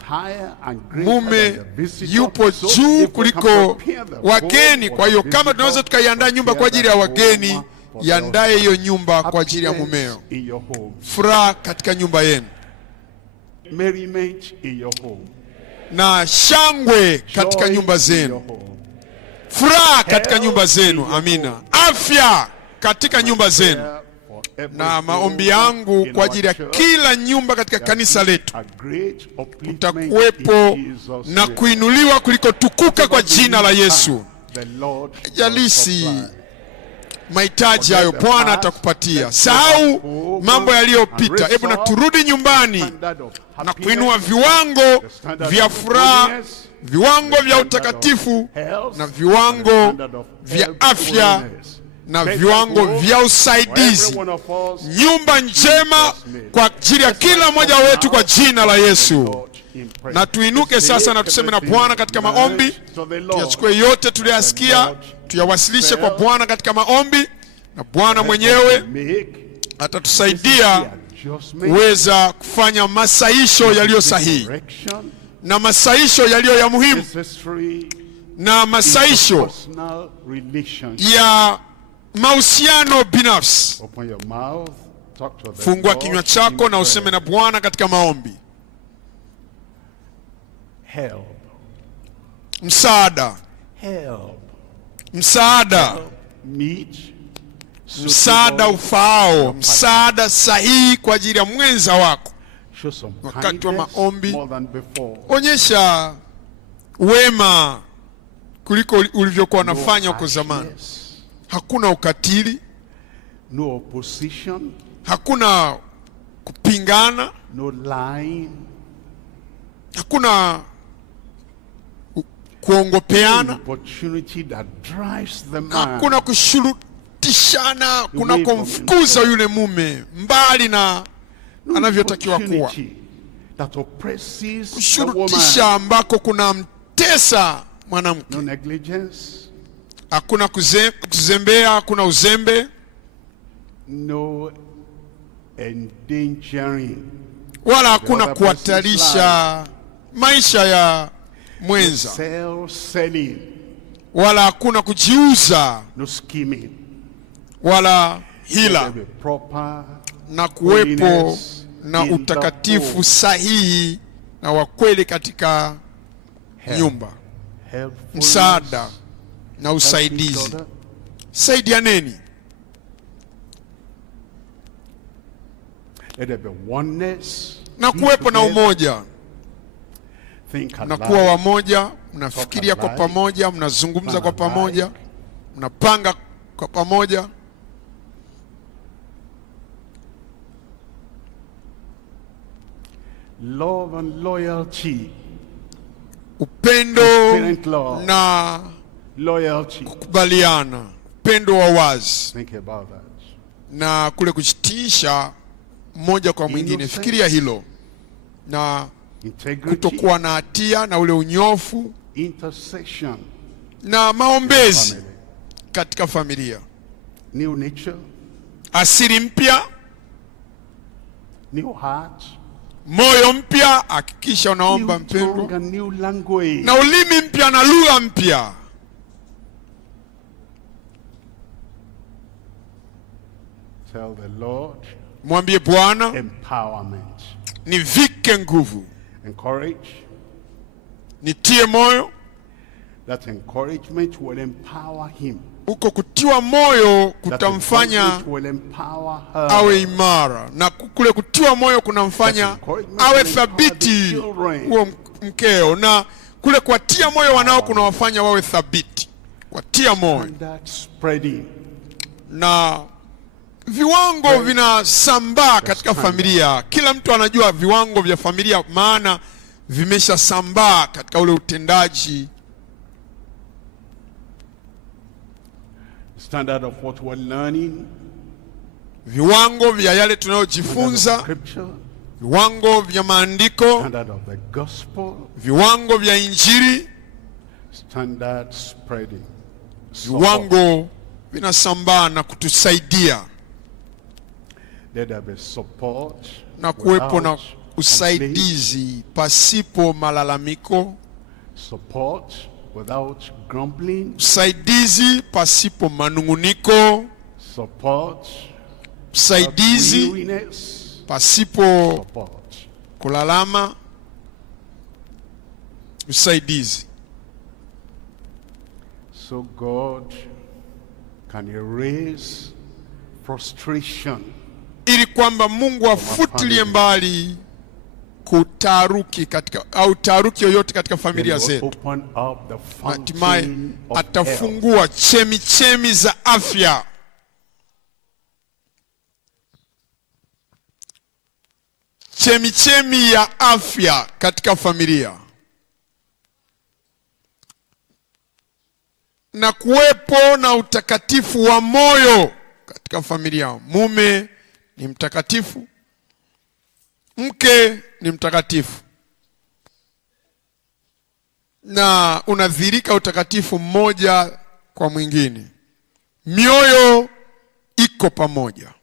Mume yupo juu kuliko wageni. Kwa hiyo kama tunaweza tukaiandaa nyumba kwa ajili ya wageni, iandae hiyo nyumba kwa ajili ya mumeo. Furaha katika nyumba yenu na shangwe katika nyumba zenu, furaha katika nyumba zenu. Amina. Afya katika nyumba zenu. Na maombi yangu kwa ajili ya kila nyumba katika kanisa letu, utakuwepo na kuinuliwa kuliko tukuka kwa jina la Yesu. Jalisi mahitaji hayo Bwana atakupatia. Sahau mambo yaliyopita. Hebu na turudi nyumbani na kuinua viwango vya furaha, viwango vya utakatifu na viwango vya afya na viwango vya usaidizi. Nyumba njema kwa ajili ya kila mmoja wetu kwa jina la Yesu. Na tuinuke sasa na tuseme na Bwana katika maombi. Tuyachukue yote tuliyasikia, tuyawasilishe kwa Bwana katika maombi, na Bwana mwenyewe atatusaidia kuweza kufanya masaisho yaliyo sahihi na masaisho yaliyo ya muhimu na masaisho ya mahusiano binafsi. Fungua kinywa chako na useme na Bwana katika maombi. Msaada, msaada, msaada ufaao, msaada sahihi kwa ajili ya mwenza wako. Wakati wa maombi, onyesha wema kuliko ulivyokuwa unafanya huko zamani. Hakuna ukatili, no opposition, hakuna kupingana, no lying, hakuna kuongopeana, opportunity that drives the man, hakuna kushurutishana kuna kumfukuza yule mume mbali na anavyotakiwa kuwa, kushurutisha ambako kuna mtesa mwanamke. No negligence, hakuna kuzembea, hakuna uzembe, no endangering, wala hakuna kuhatarisha maisha ya mwenza, selling, wala hakuna kujiuza, no scheming, wala hila, na kuwepo na utakatifu sahihi na wa kweli katika nyumba. Msaada na usaidizi. Saidianeni. Na kuwepo na umoja, na kuwa wamoja, mnafikiria kwa pamoja, mnazungumza kwa pamoja, mnapanga kwa pamoja. Love and loyalty. Upendo Love. na Loyalty. kukubaliana, upendo wa wazi. Think about that. Na kule kujitisha mmoja kwa mwingine. Fikiria hilo. Na kutokuwa na hatia na ule unyofu. Intercession. Na maombezi katika familia. New nature. Asili mpya. New heart. Moyo mpya. Hakikisha unaomba mpendwa. New language. Na ulimi mpya na lugha mpya. Tell the Lord. Mwambie Bwana. Empowerment. Nivike nguvu. Encourage. Nitie moyo. That encouragement will empower him. Uko kutiwa moyo kutamfanya awe imara, na kule kutiwa moyo kunamfanya awe thabiti huo mkeo, na kule kuwatia moyo wanao kunawafanya wawe thabiti. Kuwatia moyo na viwango vinasambaa katika familia. Kila mtu anajua viwango vya familia, maana vimeshasambaa katika ule utendaji. Standard of what we're learning. Viwango vya yale tunayojifunza. Viwango vya maandiko. Standard of the gospel. Viwango vya Injili. Standard spreading. Viwango vinasambaa na kutusaidia. Let there be support. Na kuwepo na usaidizi pasipo malalamiko. Support without grumbling. Usaidizi pasipo manunguniko. Support. Usaidizi pasipo kulalama. Usaidizi. So God can erase frustration. Ili kwamba Mungu afutilie mbali kutaharuki katika au taharuki yoyote katika familia zetu. Hatimaye atafungua chemichemi za afya. Chemichemi ya afya katika familia. Na kuwepo na utakatifu wa moyo katika familia. Mume ni mtakatifu. Mke ni mtakatifu. Na unadhirika utakatifu mmoja kwa mwingine. Mioyo iko pamoja.